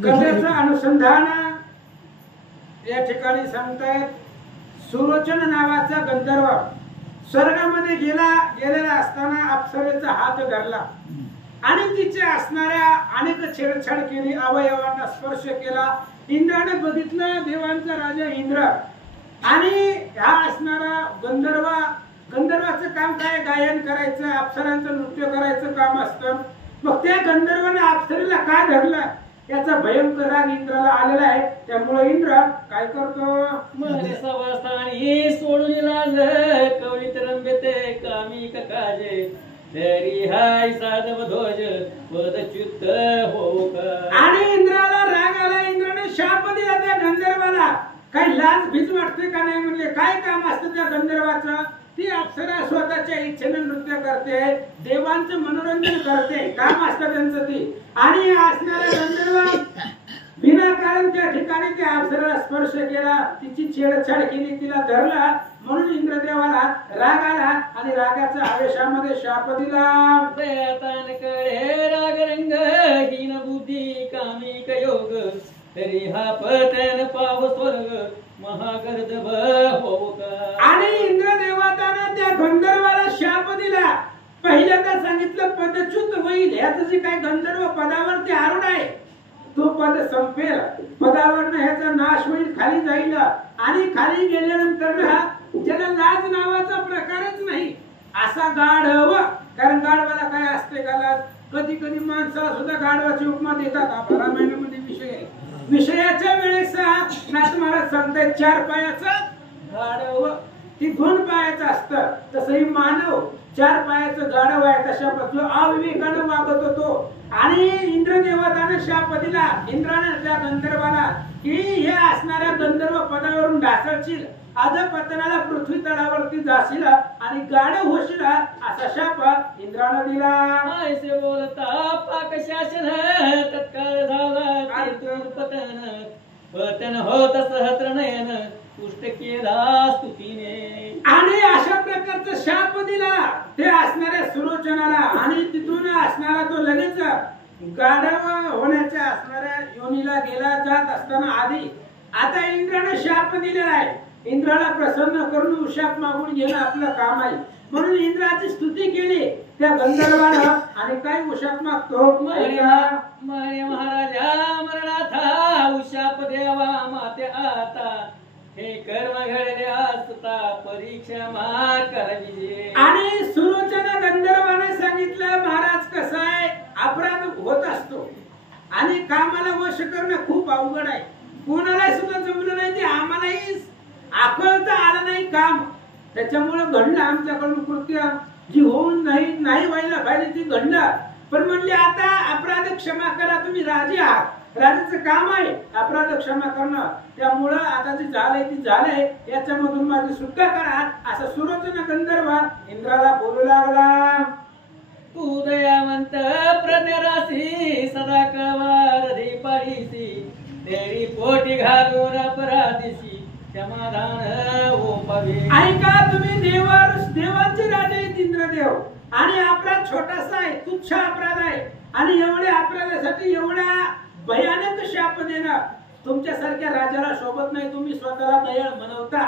कथेचं अनुसंधान या ठिकाणी सांगतायत. सुलोचन नावाचा गंधर्व स्वर्गामध्ये गेलेला असताना अप्सरेचा हात धरला आणि तिचे असणाऱ्या अनेक छेडछाड केली, अवयवांना स्पर्श केला. इंद्राने बघितलं, देवांचा राजा इंद्र आणि हा असणारा गंधर्वाचं काम काय, गायन करायचं, अप्सरांचं नृत्य करायचं काम असतं. मग त्या गंधर्वाने अप्सरेला काय धरलं याचा भयंकर राग इंद्राला आलेला आहे. त्यामुळे इंद्र काय करतो, मरे सवासानी सोडून लाज कवळीत रंबेते कामी काजे तरी हाय साधव ध्वज पदच्युत हो का. आणि इंद्राला राग आला. इंद्राने शाप दिला त्या गंधर्वाला. काही लाज भीज वाटते का नाही म्हणले. काय काम असतं त्या गंधर्वाचं. ती अप्सरा स्वतःच्या इच्छेने नृत्य करते, देवांचं मनोरंजन करते, काम असतं त्यांचं ती. आणि असणारा गंधर्व विनाकारण त्या ठिकाणी त्या अप्सरेला स्पर्श केला, तिची छेडछाड केली, तिला धरला. म्हणून इंद्रदेवाला राग आला आणि रागाच्या आवेशामध्ये शाप दिला. राग रंग हीन बुद्धी कामिक योग तरी हा पतन पाव स्वर्ग महागर्दभ हो का. आणि इंद्रदेवताने त्या गंधर्वाला शाप दिला. पहिल्यांदा सांगितलं पदच्युत होईल. ह्याचं जे काय गंधर्व पदावरती आरूढ आहे तो पद संपेल, पदावर ह्याचा नाश होईल, खाली जाईल. आणि खाली गेल्यानंतर ज्याला लाज नावाचा प्रकारच नाही असा गाढव. कारण गाढवाला काय असते का लाज. कधी कधी माणसाला सुद्धा गाढवाची उपमा देतात. 12 महिन्यामध्ये विषयाच्या वेळेस नाथ महाराज सांगतायत 4 पायाचा गाढव, ती 2 पायाचं असतं. तसंही मानव 4 पायाचं गाढव आहे. तशा पद्धतीने अविवेकानं वागत होतो. आणि इंद्रदेवताने शाप दिला इंद्राने त्या गंधर्वाला की हे असणाऱ्या गंधर्व पदावरून ढासळशील, अधपतनाला पृथ्वी तळावरती जाशील आणि गाढव होशील असा शाप इंद्राने दिला. ऐसे बोलता पाक शासन तत्काळ झाला पतन होत सहस्र नयन पुष्ट केला स्तुतीने. आणि अशा प्रकारचा शाप दिला ते असणाऱ्या सुलोचनाला. आणि तिथून असणारा तो लगेच गाढव होण्याच्या असणाऱ्या योनीला गेला. जात असताना आधी आता इंद्राने शाप दिलेला आहे. इंद्राला प्रसन्न करून उशाप मागून घेणं आपलं काम आहे. म्हणून इंद्राची स्तुती केली त्या गंधर्वानं. आणि काय उशाप मागतो, मरे महाराजा मरणाथा उशाप देवा माते आता हे कर्म घडले असता परीक्षा मा करावी. आणि सुलोचना गंधर्वाने सांगितलं महाराज कसं आहे, अपराध होत असतो आणि कामाला वश करणं खूप अवघड आहे. कोणाला सुद्धा जमलं नाही, ते आम्हालाही आकळता आलं नाही काम. त्याच्यामुळे घडलं आमच्याकडून कृत्य जी होऊन नाही व्हायला पाहिजे ती घडलं. पण म्हणले आता अपराध क्षमा करा, तुम्ही राजे आहात, राजाचं काम आहे अपराध क्षमा करणं. त्यामुळं आता जे झालंय ते झालंय, याच्यामधून माझी सुटका करा असा सुलोचना गंधर्व इंद्राला बोलू लागला. तू दयावंत प्रज्ञराशी सदा कवारधी पाडीसी तेरी पोटी घालून अपराधीशी समाधान हो पावे. ऐका तुम्ही देवांचे राजे आहेत इंद्रदेव. आणि अपराध छोटासा आहे, तुच्छ अपराध आहे. आणि एवढ्या अपराधासाठी एवढा भयानक शाप देणं तुमच्यासारख्या राजाला शोभत नाही. तुम्ही स्वतःला दयाळ म्हणवता.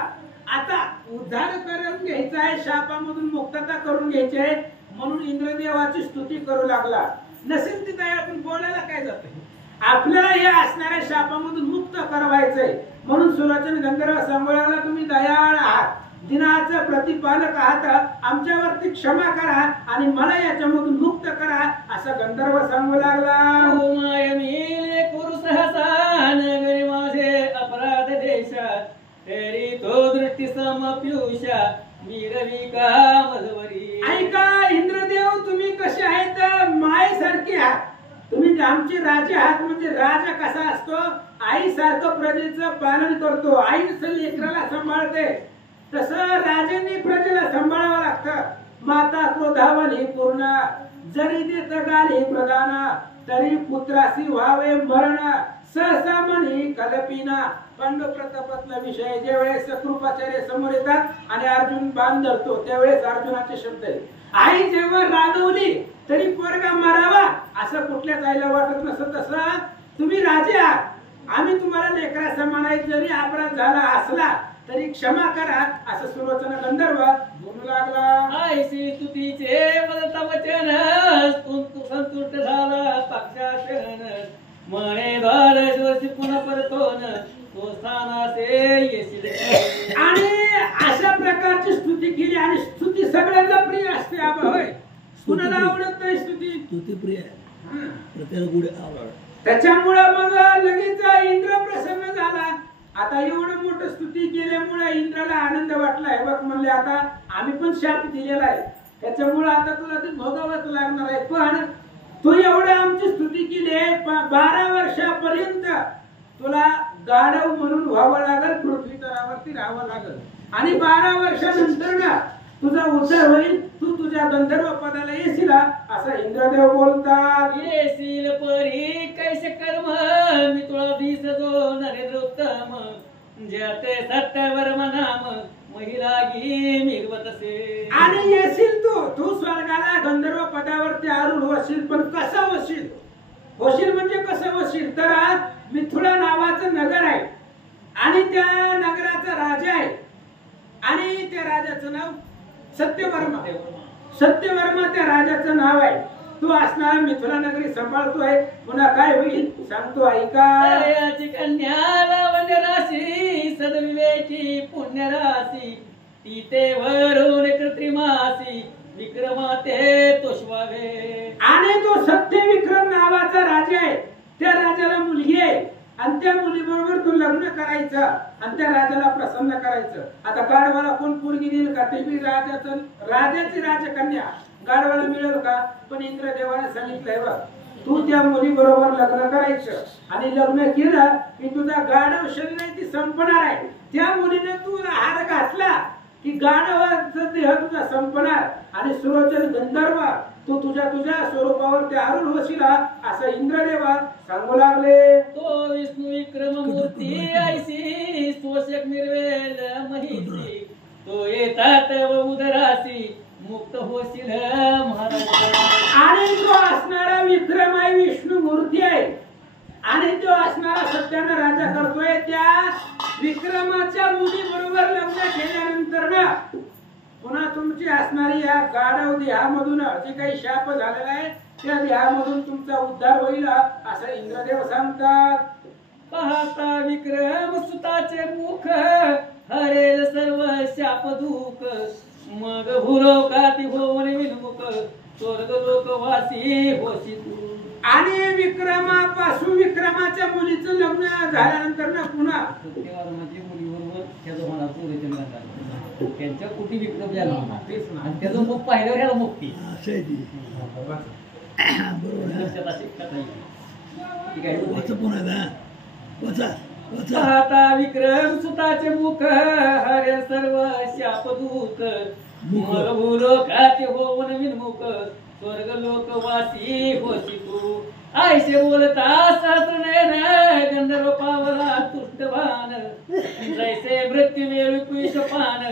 आता उद्धार करून घ्यायचा आहे, शापामधून मुक्तता करून घ्यायची आहे. म्हणून इंद्रदेवाची स्तुती करू लागला. नसेल ती दयाळ, पण बोलायला काय जाते. आपल्याला हे असणाऱ्या शापामधून मुक्त करवायचंय. म्हणून सुलोचन गंधर्व सांगू लागला तुम्ही दयाळ आहात, दिनाचं प्रतिपालक आहात, आमच्यावरती क्षमा करा आणि मला याच्यामधून मुक्त करा असा गंधर्व सांगू लागला. नगरी माझे अपराध देशात तेरी तो दृष्टी समप्युषा मीरवी का मधवरी. आमचे राजे आहात म्हणजे राजा कसा असतो आई सारखं प्रजेचं पालन करतो आई जसं लेकराला सांभाळते तसं राजांनी प्रजेला सांभाळावं लागतं माता क्रोधावली पूर्ण जरी देत गाली प्रदान तरी पुत्रासी व्हावे मरण सहसा म्हणी कल्पिना पांडव प्रतापातला विषय ज्यावेळेस कृपाचार्य समोर येतात आणि अर्जुन बाण धरतो त्यावेळेस अर्जुनाचे शब्द आहेत आई जेव्हा रागवली तरी पोरगा मारावा असं कुठल्याच आईला वाटत नसत तसं तुम्ही राजे आहात आम्ही तुम्हाला लेकरा समान आहे जरी अपराध झाला असला तरी क्षमा करा असं सुलोचना गंधर्व बोलू लागला आईशी स्तुतीचे वदता वचन संतुष्ट झाला पक्षाशन म्हणे द्वारेश्वरची पुन्हा परतोन तो स्थानासे येशील आणि अशा प्रकारची स्तुती केली आणि स्तुती सगळ्यांना प्रिय असते आबा होय कुणाला आवडत नाही स्तुती प्रिय आहे प्रत्येक गुढे आवड त्याच्यामुळे मग लगेच इंद्र प्रसन्न झाला आता एवढं मोठं स्तुती केल्यामुळे इंद्राला आनंद वाटलाय बघ म्हणले आता आम्ही पण शाप दिलेला आहे त्याच्यामुळे आता तुला ते भोगावंच लागणार आहे पण तू एवढं आमची स्तुती केली 12 वर्षापर्यंत तुला गाढव म्हणून व्हावं लागल पृथ्वी तलावरती राहावं लागल आणि 12 वर्षानंतर ना तुझा उद्धार होईल तू तुझ्या गंधर्व पदाला येशील असं इंद्रदेव बोलतात येशील परी कैसे कर्म मी तुला दिस जो नरेंद्र उत्तम ज्याते सत्यावर नाम महिला गी मिरवत असे आणि येशील तू स्वर्गाला गंधर्व पदावरती आरूढ होशील पण कसा होशील म्हणजे कसं होशील तर मिथुला नावाचं नगर आहे आणि त्या नगराचा राजा आहे आणि त्या राजाचं नाव सत्यवर्मा त्या राजाचं नाव आहे तू असणारा मिथुला नगरी सांभाळतोय पुन्हा काय होईल सांगतो ऐका याची कन्या लावण्य राशी सदविवेकी पुण्य राशी ती ते वरून कृत्रिमासी विक्रमाते तोषवावे आणि तो सत्य विक्रम नावाचा राजा आहे त्या राजाला मुलगी आहे आणि त्या मुलीबरोबर तू लग्न करायचं आणि त्या राजाला प्रसन्न करायचं आता गाढवाला कोण पोरगी देईल का ते बी राजाची राजकन्या गाढवाला मिळेल का पण इंद्रदेवाने सांगितलंय बघ तू त्या मुली बरोबर लग्न करायचं आणि लग्न केलं की तुझा गाढव शरीर ती संपणार आहे त्या मुलीने तू हार घातला की गाढवाचा देह तुझा संपणार आणि सुलोचन गंधर्व तू तुझ्या स्वरूपावर ते आरूढ होशील असं इंद्रदेवा सांगू लागले तो विष्णू विक्रम मूर्ती ऐसी तोषक मिरवेल महिसी तो येतात व उदरासी मुक्त होशील महाराज आणि तो असणारा विक्रम आहे विष्णू मूर्ती आहे आणि तो असणारा सत्यानं राजा करतोय त्या विक्रमाच्या मुली बरोबर लग्न केल्यानंतर ना पुन्हा तुमची असणारी या गाढव देहामधून जे काही शाप झालेला आहे त्या देहामधून तुमचा उद्धार होईल असं इंद्रदेव सांगतात पाहता विक्रम सुताचे मुख हरेल सर्व शाप दुःख मग भूलोकाती होऊन विनमुख स्वर्ग लोकवासी होशी तू आणि विक्रमापासून विक्रमाच्या मुलीचं लग्न झाल्यानंतर ना पुन्हा मुलीबरोबर त्याचा होणार त्यांच्या कुठे विक्रम झाला आणि त्याचं मुख पाहिल्यावर ह्याला मुक्ती पाहता विक्रम सुताचे मुख हरे सर्व शापदूत मग भूलोकाती होऊन विनमुख स्वर्ग लोकवासी होशी तू आयशे बोलता सहस्र नयन गंधर्व पावला तुष्टभान जैसे मृत्यू वेळी कुशपान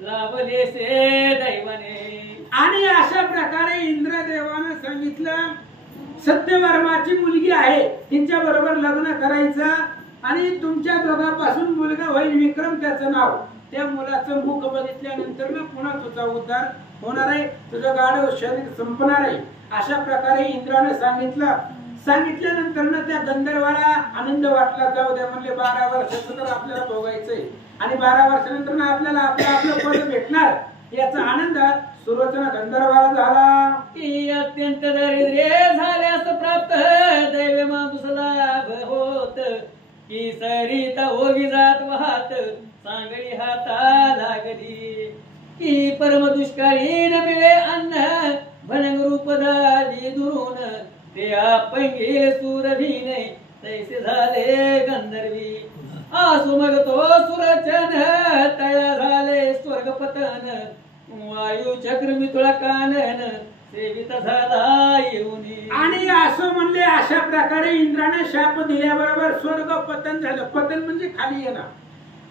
लाभलेसे दैवाने आणि अशा प्रकारे इंद्रदेवानं सांगितलं सत्यवर्माची मुलगी आहे तिच्या बरोबर लग्न करायचं आणि तुमच्या दोघांपासून मुलगा होईल विक्रम त्याचं नाव त्या मुलाचं मुख बघितल्यानंतर ना पुन्हा तुझा उद्धार होणार आहे तुझं गाढव शरीर संपणार आहे अशा प्रकारे इंद्राने सांगितल्यानंतर ना त्या गंधर्वाला आनंद वाटला जाऊ द्या म्हणले 12 वर्षाचं तर आपल्याला भोगायचंय आणि 12 वर्षानंतर ना आपल्याला आपलं पद भेटणार याचा आनंद सुलोचना गंधर्वाला झाला की अत्यंत दारिद्र्य झाल्यास प्राप्त दैव माणूसला लाभ होत की सरिता ओगी जात वाहत सांगडी हाता लागली की परम दुष्काळी न मिळे अन्न भणंग रूप दाली दुरून ते अपंगे सुरभिने तैसे झाले गंधर्वी आसु मग तो सुरचन तया झाले स्वर्गपतन वायू चक्र मितुळा कानन सेवित झाला येऊनी. आणि असं म्हणले अशा प्रकारे इंद्राने शाप दिल्याबरोबर स्वर्ग पतन झालं. पतन म्हणजे खाली येणं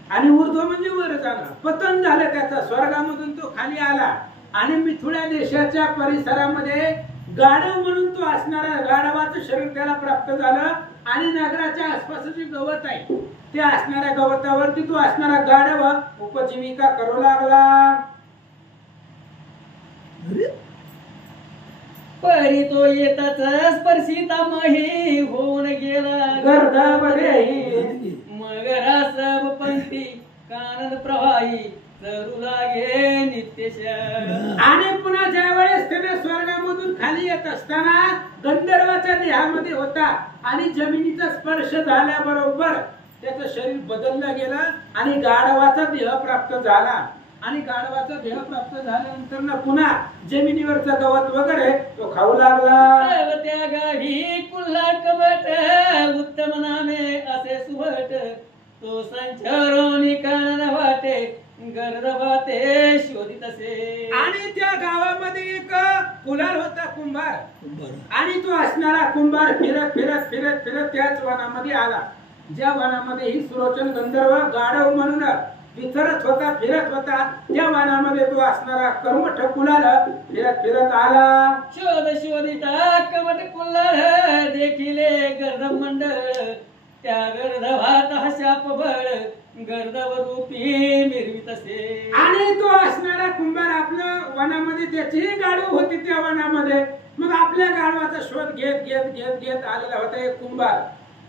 आणि ऊर्ध्व म्हणजे वर जाणं. पतन झालं त्याचा, स्वर्गामधून तो खाली आला आणि मिथुळा देशाच्या परिसरामध्ये गाढव म्हणून तो असणारा गाढवाचं शरीर त्याला प्राप्त झालं आणि नगराच्या आसपास जे गवत आहे त्या असणाऱ्या गवतावरती तो असणारा गाढव उपजीविका करू लागला. परी तो येताच स्पर्शिता मही होऊन गेला गर्दामध्ये मग रासब पंक्ती कानन प्रवाही करू लागे नित्यश. आणि पुन्हा ज्या वेळेस त्याने स्वर्गामधून खाली येत असताना गंधर्वाच्या देहामध्ये होता आणि जमिनीचा स्पर्श झाल्याबरोबर त्याचं शरीर बदललं गेलं आणि गाढवाचा देह प्राप्त झाला. आणि गाढवाचा देह प्राप्त झाल्यानंतर ना पुन्हा जमिनीवरचा गवत वगैरे तो खाऊ लागला. त्या गावी कुल्ला कबट उत्तम नामे असे सुवट तो संचारोनी कानन वाटे गर्दवाते शोधित असे. आणि त्या गावामध्ये एक कुलाल होता, कुंभार. कुंभार. आणि तो असणारा कुंभार फिरत फिरत फिरत फिरत त्याच वनामध्ये आला. ज्या वनामध्ये ही सुलोचन गंधर्व गाढव म्हणून विचरत होता, फिरत होता, त्या वनामध्ये तो असणारा कर्मठ कुलाल फिरत फिरत आला. शोध शोधिता कवट कुल्लाळ देखिले गर्द मंडळ त्या गर्दभात हा शाप बळ गर्दव रूपी मिरवित असे. आणि तो असणारा कुंभार आपल्या वनामध्ये त्याचीही गाढव होती त्या वनामध्ये. मग आपल्या गाढवाचा शोध घेत घेत घेत घेत आलेला होता एक कुंभार.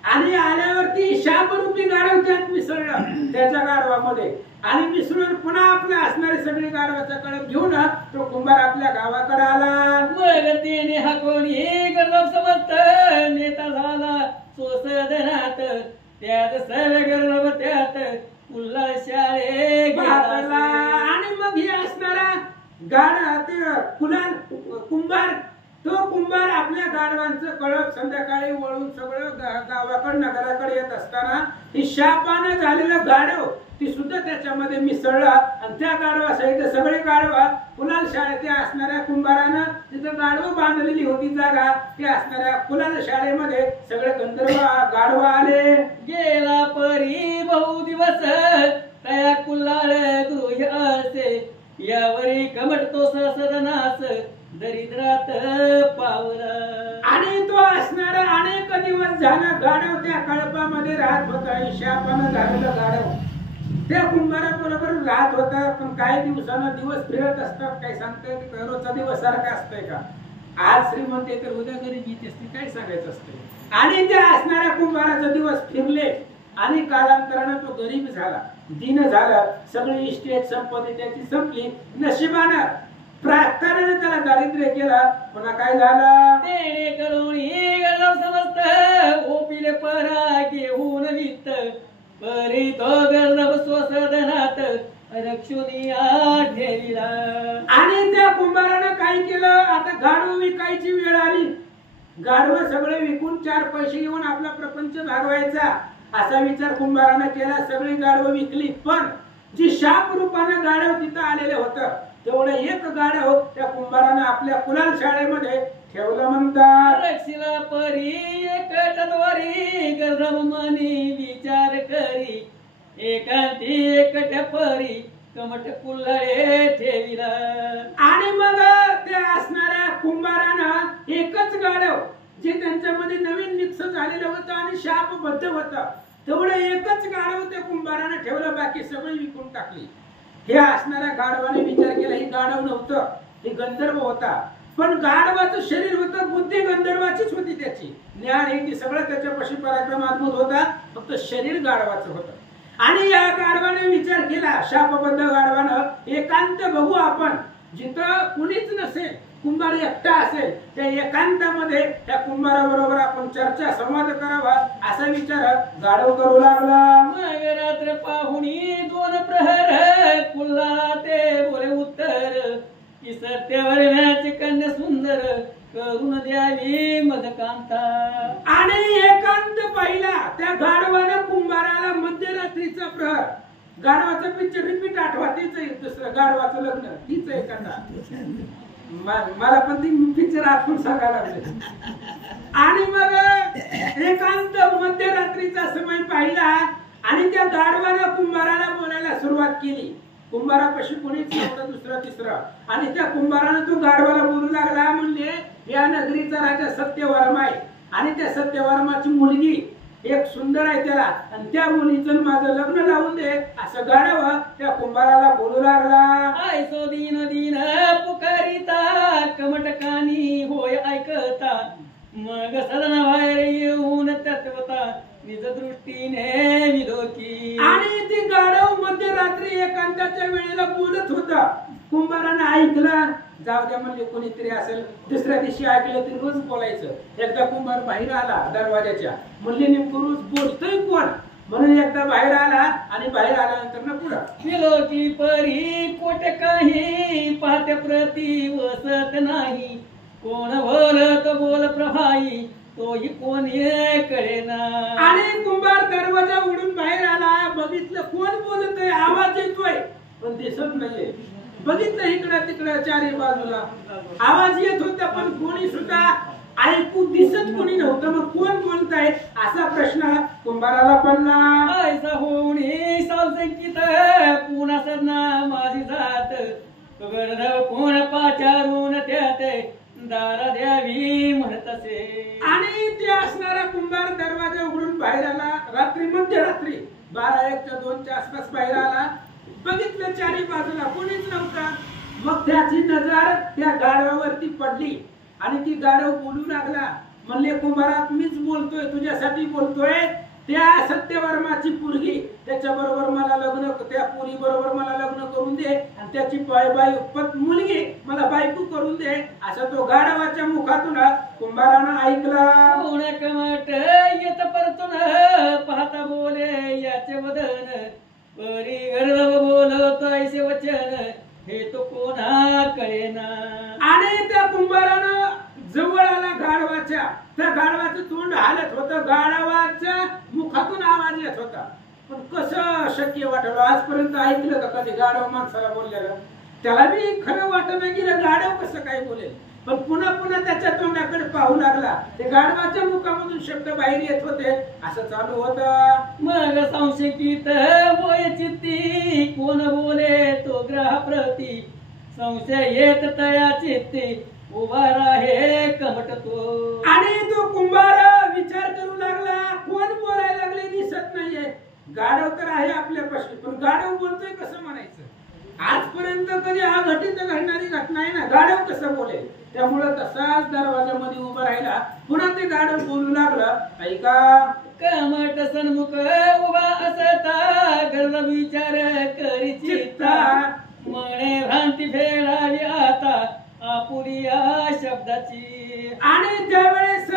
आणि आल्यावरती शापरूपी गाढव त्यात मिसळलं त्याच्या गाढवामध्ये आणि मिसळून पुन्हा आपल्या असणारी सगळी गाढवाचा कळप घेऊन तो कुंभार आपल्या गावाकडे आला. मग तिने हा कोणी गर्दव समजत नेता झाला सोसदनात त्यात सर्व गर्दव त्यात उल्हास शाळे घातला. आणि मग हे असणारा कुलाल कुंभार तो कुंभार आपल्या गाढवांचं कळप संध्याकाळी वळून सगळं गावाकडे नगराकडे येत असताना ही शापानं झालेलं गाढव ती सुद्धा त्याच्यामध्ये मिसळला आणि त्या गाढवासहित सगळे गाढवा कुलाल शाळेत असणाऱ्या कुंभारानं तिथं गाढव बांधलेली होती जागा त्या असणाऱ्या कुलाल शाळेमध्ये सगळे गंधर्व गाढव आले. गेला परी बहु दिवस तया कुल्लाळ गृह असे यावरी कमटतो सदनास दरिद्रात पावला. आणि तो असणारा अनेक दिवस झाला गाढव त्या कळपामध्ये राहत होता. शापानं झालेलं गाढव त्या कुंभाराबरोबर राहत होता. पण काही दिवसानं दिवस फिरत असतात, काही सांगता येत रोजचा दिवस सारखा असतंय का? आज श्रीमंत आहे तर उद्या गरीबी असते, काय सांगायचं असते. आणि त्या असणाऱ्या कुंभाराचे दिवस फिरले आणि कालांतरानं तो गरीब झाला, दीन झाला. सगळी इस्टेट संपत्ती त्याची संपली. नशिबानं प्रार्थनेने त्याला दारिद्र्य केलं. पुन्हा काय झालं तेणे करुणी गर्दव समजत ओपिले परा घेऊन वित्त परी तो गर्दव स्वसदनात रक्षुनिया ठेविला. आणि त्या कुंभारानं काय केलं, आता गाढव विकायची वेळ आली. गाढव सगळे विकून 4 पैसे घेऊन आपला प्रपंच भागवायचा असा विचार कुंभारानं केला. सगळी गाढव विकली. पण जी शाप रूपानं गाढव तिथं आलेलं होतं तेवढं एक गाढव त्या कुंभारानं आपल्या कुलाल शाळेमध्ये ठेवलं म्हणतात. रक्षिला परी एकटद्वारी गर्दव मनी विचार करी एकांती एकट्या परी कमट कुल्लाळे ठेविला. आणि मग त्या असणाऱ्या कुंभारानं एकच गाढव जे त्यांच्यामध्ये नवीन मिक्स झालेलं होतं आणि शापबद्ध होतं तेवढं एकच गाढव त्या कुंभारानं ठेवलं, बाकी सगळी विकून टाकली. हे असणाऱ्या गाढवाने विचार केला ही गाढव नव्हतं, हे गंधर्व होता. पण गाढवाचं शरीर होतं, बुद्धी गंधर्वाचीच होती, त्याची ज्ञान हे सगळं त्याच्यापाशी पराक्रम अद्भुत होता, फक्त शरीर गाढवाचं होतं. आणि या गाढवाने विचार केला, शापबद्ध गाढवानं एकांत बघू आपण जिथं कुणीच नसेल, कुंभार एकटा असेल त्या एकांतामध्ये त्या कुंभाराबरोबर आपण चर्चा संवाद करावा असा विचार गाढव करू लागला. मग रात्र पाहुणी 2 प्रहर कुल्ला ते बोले उत्तर की सत्यवर कन्या सुंदर करून द्यावी मज कांता. आणि एकांत पाहिला त्या गाढवानं कुंभाराला मध्यरात्रीचा प्रहर. गाढवाचं पिक्चर रिपीट आठवा, तीच आहे दुसरं गाढवाचं लग्न, तीच आहे एखादा. मला पण ती पिक्चर आठवून सांगायला लागले. आणि मग एकांत मध्यरात्रीचा समय पाहिला आणि त्या गाढवानं कुंभाराला बोलायला सुरुवात केली. कुंभारापाशी कोणीच नव्हतं दुसरं तिसरं. आणि त्या कुंभारानं तो गाढवाला बोलू लागला, म्हणले या नगरीचा राजा सत्यवर्मा आहे आणि त्या सत्यवर्माची मुलगी एक सुंदर आहे त्याला, आणि त्या मुलीचं माझं लग्न लावून दे. असं गाढव त्या कुंभाराला बोलू लागला. आयसो दीन दीन पुकारिता कमटकानी होय ऐकता. मग सदना बाहेर येऊन तत्वता निज दृष्टीने विलोकी. आणि ती गाढव मध्यरात्री एकांताच्या वेळेला बोलत होता. कुंभारानं ऐकलं, जाऊ द्या म्हणले कोणीतरी असेल. दुसऱ्या दिवशी ऐकलं तरी रोज बोलायचं. एकदा कुंभार बाहेर आला दरवाजाच्या, म्हणले नेमकं रोज बोलतोय कोण, म्हणून एकदा बाहेर आला. आणि बाहेर आल्यानंतर ना पुढं विलोकी परी कोट काही पाहत्या प्रती वसत नाही. कोण बोलत बोल प्रभाई तोही कोणी कळेना. आणि कुंभार दरवाजा उडून बाहेर आला. बघितलं कोण बोलतोय, आवाज येतोय पण दिसत नाहीये. बघितलं इकडं तिकडं चारी बाजूला आवाज येत होता पण कोणी सुद्धा ऐकू दिसत कोणी नव्हतं. मग कोण बोलताय असा प्रश्न कुंभाराला पडला. ऐसा होणी संकित पुन्हा सरना माझी जात. गर्धव कोण पाचारून त्यात दारा द्यावी म्हणत असे. आणि ते असणारा कुंभार दरवाजा उघडून बाहेर आला. रात्री मध्यरात्री 12-1च्या 2च्या आसपास बाहेर आला. बघितलं चारी बाजूला कोणीच नव्हता. मग त्याची नजर त्या गाढवावरती पडली आणि ती गाढव बोलू लागला. म्हणले कुंभारा मीच बोलतोय, तुझ्यासाठी बोलतोय. त्या सत्यवर्माची पोरगी त्याच्या बरोबर मला लग्न, त्या पोरी बरोबर मला लग्न करून दे आणि त्याची मुलगी मला बायको करून दे. असं तो गाढवाच्या मुखातून कुंभारानं ऐकला. कोण कमट येत परतून पाहता बोले याचे वदन. परी गर्दव बोलत ऐसे वचन हे तो कोणा कळेना. आणि त्या कुंभारानं जवळ आला गाढवाच्या. त्या गाढवाचं तोंड हालत होतं, गाढवाच्या मुखातून आवाज येत होता. पण कसं शक्य वाटलं, आजपर्यंत ऐकलं का कधी गाढव माणसाला बोललेलं? त्याला बी खरं वाटत नाही गेलं गाढव कसं काय बोलेल. पण पुन्हा पुन्हा त्याच्या तोंडाकडे पाहू लागला. ते गाढवाच्या मुखामधून शब्द बाहेर येत होते. असं चालू होतं. मग संशयित होय चित्ती कोण बोले तो ग्रह प्रती. संशय येत तया चित्ती उभा राहे कमट तो. आणि तो कुंभार विचार करू लागला, कोण बोलायला लागले दिसत नाहीये. गाढव तर आहे आपल्यापाशी पण गाढव बोलतोय कसं म्हणायचं. आजपर्यंत कधी अघटित घडणारी घटना आहे ना, गाढव कसं बोलेल. त्यामुळे तसाच दरवाजामध्ये उभा राहिला. पुन्हा ते गाढव बोलू लागलं. ऐका कमट सन्मुख उभा असता गर्व विचार करी चित्ता. मने भ्रांती फेडावी आता आपुलिया शब्दाची. आणि त्यावेळेस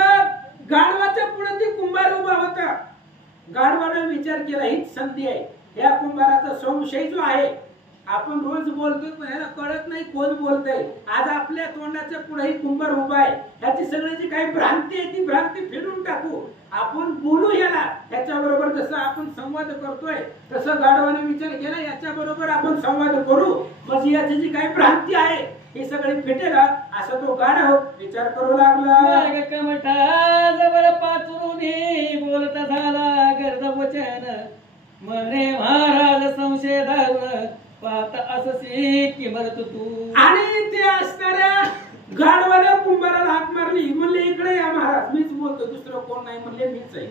गाढवाच्या पुढे ती कुंभार उभा होता. गाढवानं विचार केला हीच संधी आहे. या कुंभाराचा संशय जो आहे, आपण रोज बोलतोय पण ह्याला कळत नाही कोण बोलतय. आज आपल्या तोंडाच्या पुढे कुंभार उभा आहे. ह्याची सगळी जी काही भ्रांती आहे ती भ्रांती फिरून टाकू. आपण बोलू याला. त्याच्या बरोबर जसं आपण संवाद करतोय तसं गाढवाने विचार केला याच्या बरोबर आपण संवाद करू. म्हणजे याची जी काही भ्रांती आहे ही सगळी फिटेल. असं तो गाढव विचार करू लागला. कमठा जवळ पाचून बोलता झाला गर्द वचन. म्हणे महाराज संशय धारून पाहता अससी की मरत तू. आणि ते असणाऱ्या गाढवाला कुंभाराला हाक मारली. म्हणले इकडे या महाराज, मीच बोलतो, दुसरं कोण नाही. म्हणले मीच आहे.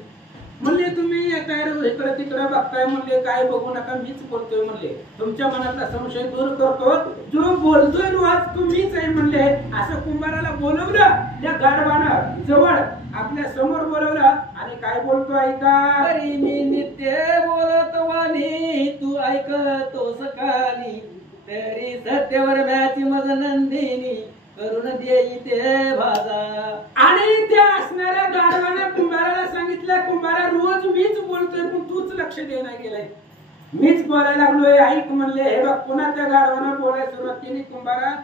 म्हणले तुम्ही येताय इकडे तिकडे बघताय. म्हणले काय बघू नका, मीच बोलतोय. म्हणले तुमच्या मनातला संशय दूर करतो. जो बोलतोय रोज तो मीच आहे. म्हणले असं कुंभाराला बोलवलं. त्या गाढवानं जवळ आपल्या समोर बोलवलं आणि काय बोलतो ऐका. परी मी नित्य बोलत वाणी तू ऐकतो सकाळी. तरी सत्यवर मॅची मज नंदिनी करून देई ते भाजा. आणि त्या असणाऱ्या गाढवानं कुंभाराला सांगितलं, कुंभारा रोज मीच बोलतोय पण तूच लक्ष देणं गेलंय. मीच बोलायला लागलोय ऐक. म्हणले हे बघ पुन्हा त्या गाढवानं बोलायला सुरुवात केली. कुंभारा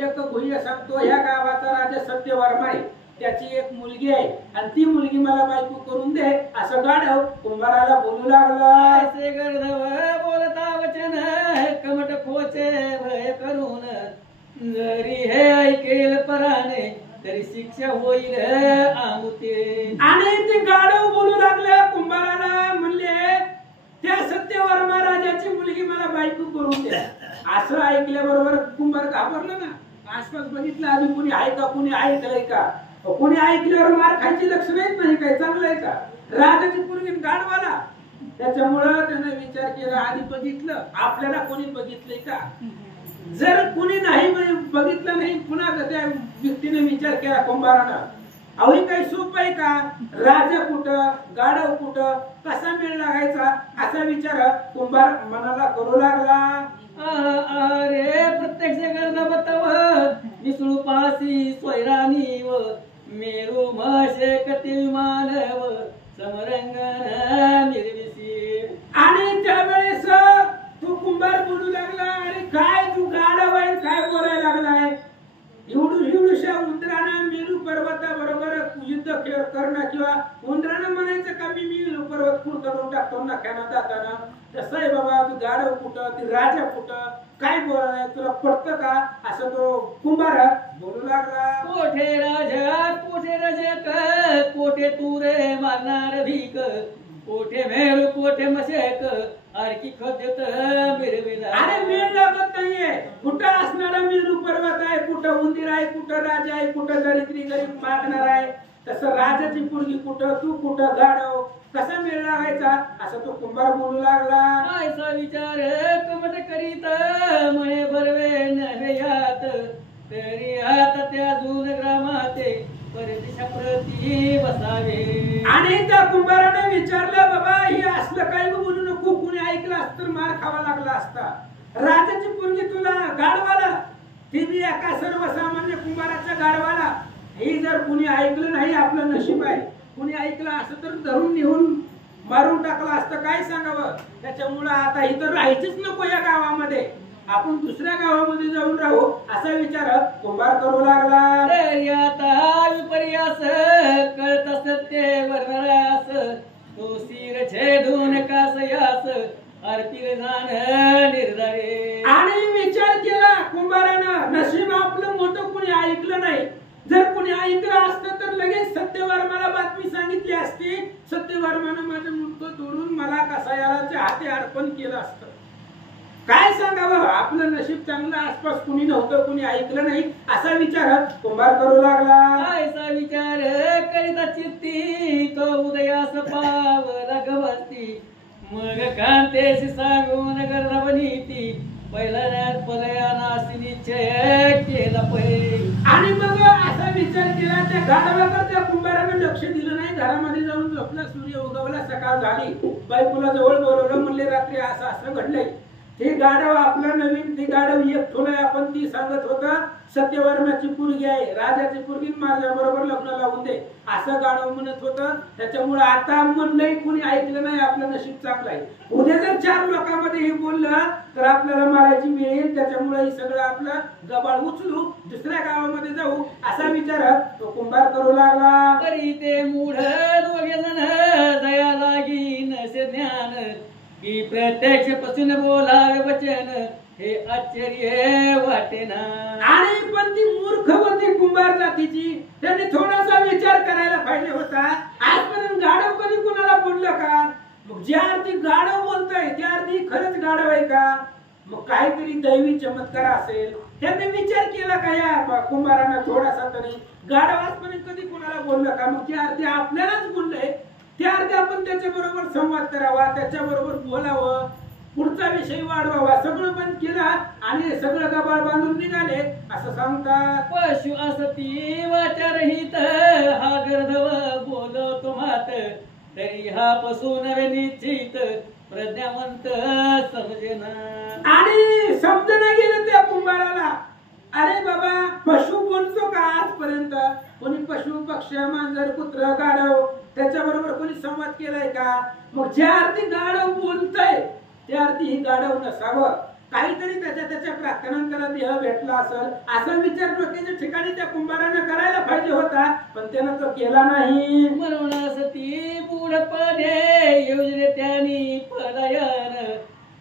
एक गुह्य सांगतो, ह्या गावाचा राजा सत्यवर्मा आहे, त्याची एक मुलगी आहे आणि ती मुलगी मला बायको करून दे असं गाढव कुंभाराला बोलू लागला. ऐसे गर्धव बोलता वचन कमट खोचे भय करून, जरी हे ऐकेल पराने तरी शिक्षा होईल आमुते. आणि ते गाढव बोलू लागले कुंभाराला, म्हणले त्या सत्यवर्मा राजाची मुलगी मला बायको करून द्या. असं ऐकल्याबरोबर कुंभार घाबरला ना, आसपास बघितलं आधी कुणी आहे का, कुणी ऐकलंय का, कोणी ऐकल्यावर मार खायची लक्षण येत नाही, काय चांगलं आहे का, राजाची मुलगी गाढवाला. त्याच्यामुळं त्याने विचार केला, आधी बघितलं आपल्याला कोणी बघितलंय का, जर कुणी नाही बघितलं नाही, पुन्हा त्या व्यक्तीने विचार केला कुंभारानं, अहो काही सोप आहे का, राजा कुठं गाढव कुठं, कसा मेळ लागायचा, असा विचार कुंभार मनाला करू लागला. अरे प्रत्यक्ष गर्धव तव विष्णू पासी स्वैरानी व मेरू म्हशे कती मानव समरंगन मिरविसी. आणि त्यावेळेस तो कुंभार बोलू लागला, अरे काय तू गाढव आहे, काय बोलायला लागलाय, एवढूशा उंदरानं मेरू पर्वताबरोबर युद्ध करणं, किंवा उंदरानं म्हणायचं का मी मेरू पर्वत पूर करून टाकतो नाक्यानं जाताना, तसं आहे बाबा, तू गाढव कुठं, ती राजा कुठं, काय बोलाय, तुला पडतं का, असं तो कुंभार बोलू लागला. कोठे राजा कोठे रजक कोठे तुरे मारणार भीक, कोठे मेरू कोठे मशक आरकी खद्यत मिरविला. अरे मेळ लागत नाहीये, कुठं असणारा मेरू पर्वत आहे, कुठं उंदीर आहे, कुठं राजा आहे, कुठं दरिद्री गरीब मागणार आहे, तसं राजाची मुलगी कुठं, तू कुठं गाढव, कसा मेळ लागायचा, असं तो कुंभार बोलू लागला. ऐसा विचार कमट करीत महे बरवे नव्हे यात, तरी आता त्या जून ग्रामाते परदेशा प्रती बसावे. आणि त्या कुंभाराने विचारलं, बाबा हे असलं काही बोलू नको, कुणी ऐकलं असतं तर मार खावा लागला असता, राजाची मुलगी तुला गाढवाला, ती बी एका सर्वसामान्य कुंभाराच्या गाढवाला, हे जर कुणी ऐकलं नाही आपलं नशीब आहे, कुणी ऐकलं असं तर धरून नेऊन मारून टाकलं असतं, काय सांगावं. त्याच्यामुळं आता इथं राहायचंच नको या गावामध्ये, आपण दुसऱ्या गावामध्ये जाऊन राहू, असा विचार कुंभार करू लागला. तरी आता विपर्यास कळत सत्य वर्णरास, तो शिर छेदून कासयास अर्पिर जाण निर्धारे. आणि विचार केला कुंभारानं, नशीब आपलं मोठं कुणी ऐकलं नाही, जर कुणी ऐकलं असतं तर लगेच सत्यवर्माला बातमी सांगितली असती, सत्यवर्मानं माझं मुंडकं तोडून मला कसायाच्या हाती अर्पण केलं असतं. काय सांगावं, आपलं नशीब चांगलं, आसपास कुणी नव्हतं, कुणी ऐकलं नाही, असा विचार कुंभार करू लागला. ऐसा विचार करीता चित्ती तो उदयास पावला गवस्ती, मग कांतेशी सांगून गर्भ नीती पलयानासी निश्चय केला पै. आणि मग असा विचार केला, त्या गाढवाकडे त्या कुंभारानं लक्ष दिलं नाही, घरामध्ये जाऊन झोपला, सूर्य उगवला, सकाळ झाली, बायकोला जवळ बोलवलं, म्हणले रात्री असं असं घडलंय, ते गाढव आपलं नवीन, ते गाढव एक ठोलय, आपण ती सांगत होता सत्यवर्माची पोरगी आहे, राजाची पोरगी माझ्या बरोबर लग्न लावून दे, असं गाढव म्हणत होतं. त्याच्यामुळे आता म्हणलंय, कुणी ऐकलं नाही, आपलं नशीब चांगलं आहे, उद्या जर 4 लोकांमध्ये हे बोललं तर आपल्याला मारायची वेळ येईल, त्याच्यामुळे हे सगळं आपलं गबाळ उचलू, दुसऱ्या गावामध्ये जाऊ, असा विचार तो कुंभार करू लागला. तरी ते मूढ दोघे जण दया लागी नसे ज्ञान, की प्रत्यक्ष पासून बोलावे वचन हे आश्चर्य वाटेना. आणि पण ती मूर्ख होती कुंभार जातीची, त्यांनी थोडासा विचार करायला पाहिजे होता. आजपर्यंत गाढव कधी कुणाला बोललं का, मग ज्या अर्थी गाढव बोलतोय त्या अर्थी खरंच गाढव आहे का, मग काहीतरी दैवी चमत्कार असेल, त्यांनी विचार केला का या कुंभारानं थोडासा तरी, गाढव आजपर्यंत कधी कुणाला बोललं का, मग त्या अर्थी आपल्यालाच बोललंय, त्या अर्थी आपण त्याच्या बरोबर संवाद करावा, त्याच्या बरोबर बोलावं, पुढचा विषय वाढवावा, सगळं बंद केला आणि सगळं गबाळ बांधून निघाले असं सांगतात. पशु असती वाचारहित हा गर्धव बोलतो मात, तरी हा पशु नवे निश्चित प्रज्ञावंत समजेना. आणि समजणं गेलं त्या कुंभाराला, अरे बाबा पशु बोलतो का आजपर्यंत, कोणी पशु पक्ष मांजर कुत्र गाढव त्याच्याबरोबर कोणी संवाद केलाय का, मग ज्या अर्थी गाढव बोलतय त्या अर्थी ही गाढव नसावं, काहीतरी त्याच्या प्रार्थनांतर देह भेटला असेल असा विचार डोक्याच्या ठिकाणी त्या कुंभारानं करायला पाहिजे होता, पण त्यानं तो केला नाही. म्हणून सती बुडपणे योजले त्यांनी पलायन,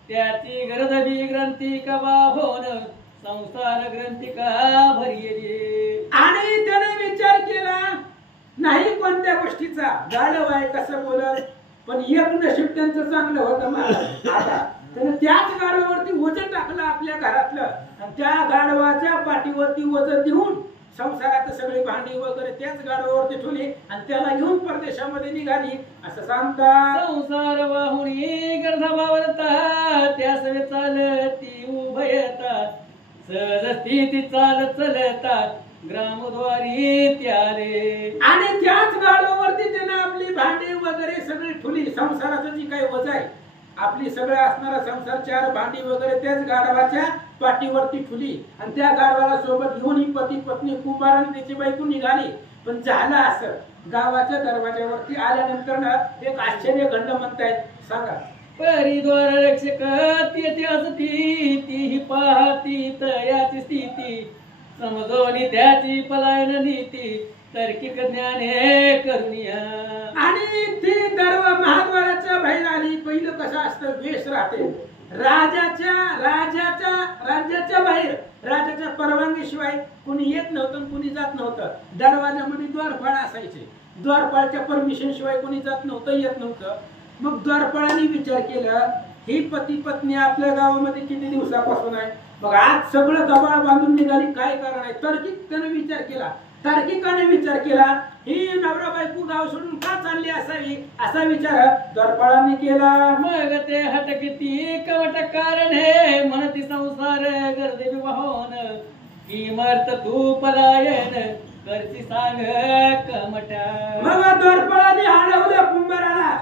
त्याची गरज बी ग्रंथी कवा होन, संसार ग्रंथी का भरिये. आणि त्याने विचार केला नाही कोणत्या गोष्टीचा, गाढव आहे कसं बोलत, पण एक नशीब त्यांचं चांगलं होतं महाराज. आता त्याने त्याच गाढवावरती वजन टाकलं आपल्या घरातलं, आणि त्या गाढवाच्या पाठीवरती वजन देऊन संसारात सगळी भांडी वगैरे त्याच गाढवावरती ठेवली आणि त्याला घेऊन परदेशामध्ये निघाली असं सांगतात. संसार वाहुणी गर्भावरता, त्यास चालती उभयता, सहज स्थिती चालत चलतात, ग्रामद्वारी त्याले. आणि त्याच गाढवावरती त्याने आपली भांडी वगैरे सगळी ठेवली, संसाराचं जी काही वज आहे आपली सगळं असणारा संसार, चार भांडी वगैरे त्याच गाढवाच्या पाठीवरती ठेवली आणि त्या गाढवाला सोबत घेऊन ही पती पत्नी कुंभार आणि त्याची बायको निघाली. पण झालं असं, गावाच्या दरवाजावरती आल्यानंतर ना एक आश्चर्य घडलं म्हणतायत, सांगा. परिद्वार रक्षक तेथे असती, तीही पाहती तयाची स्थिती, समजोनी त्याची पलायन नीती, तार्किक ज्ञान हे करुनिया. आणि ती महाद्वाराच्या बाहेर आली. पहिलं कसं असतं, वेश राहते राज्याच्या बाहेर, राजाच्या परवानगीशिवाय कुणी येत नव्हतं, कुणी जात नव्हतं. दरवाजामध्ये द्वारपाळ असायचे, द्वारपाळच्या परमिशन शिवाय कुणी जात नव्हतं, येत नव्हतं. मग द्वारपाळाने विचार केला, ही पती पत्नी आपल्या गावामध्ये किती दिवसापासून आहे, मग आज सगळं गबाळ बांधून निघाली, काय कारण आहे. तार्किकाने विचार केला, ही नवरा बायको गाव सोडून का चालली असावी असा विचार द्वारपाळांनी केला. मग ते हटकिती कवट कारण हे, म्हणती संसार गर्दे वाहन, किमर्थ तू पलायन करती सांग कमटा. मग द्वारपाळाने अडवलं कुंभाराला,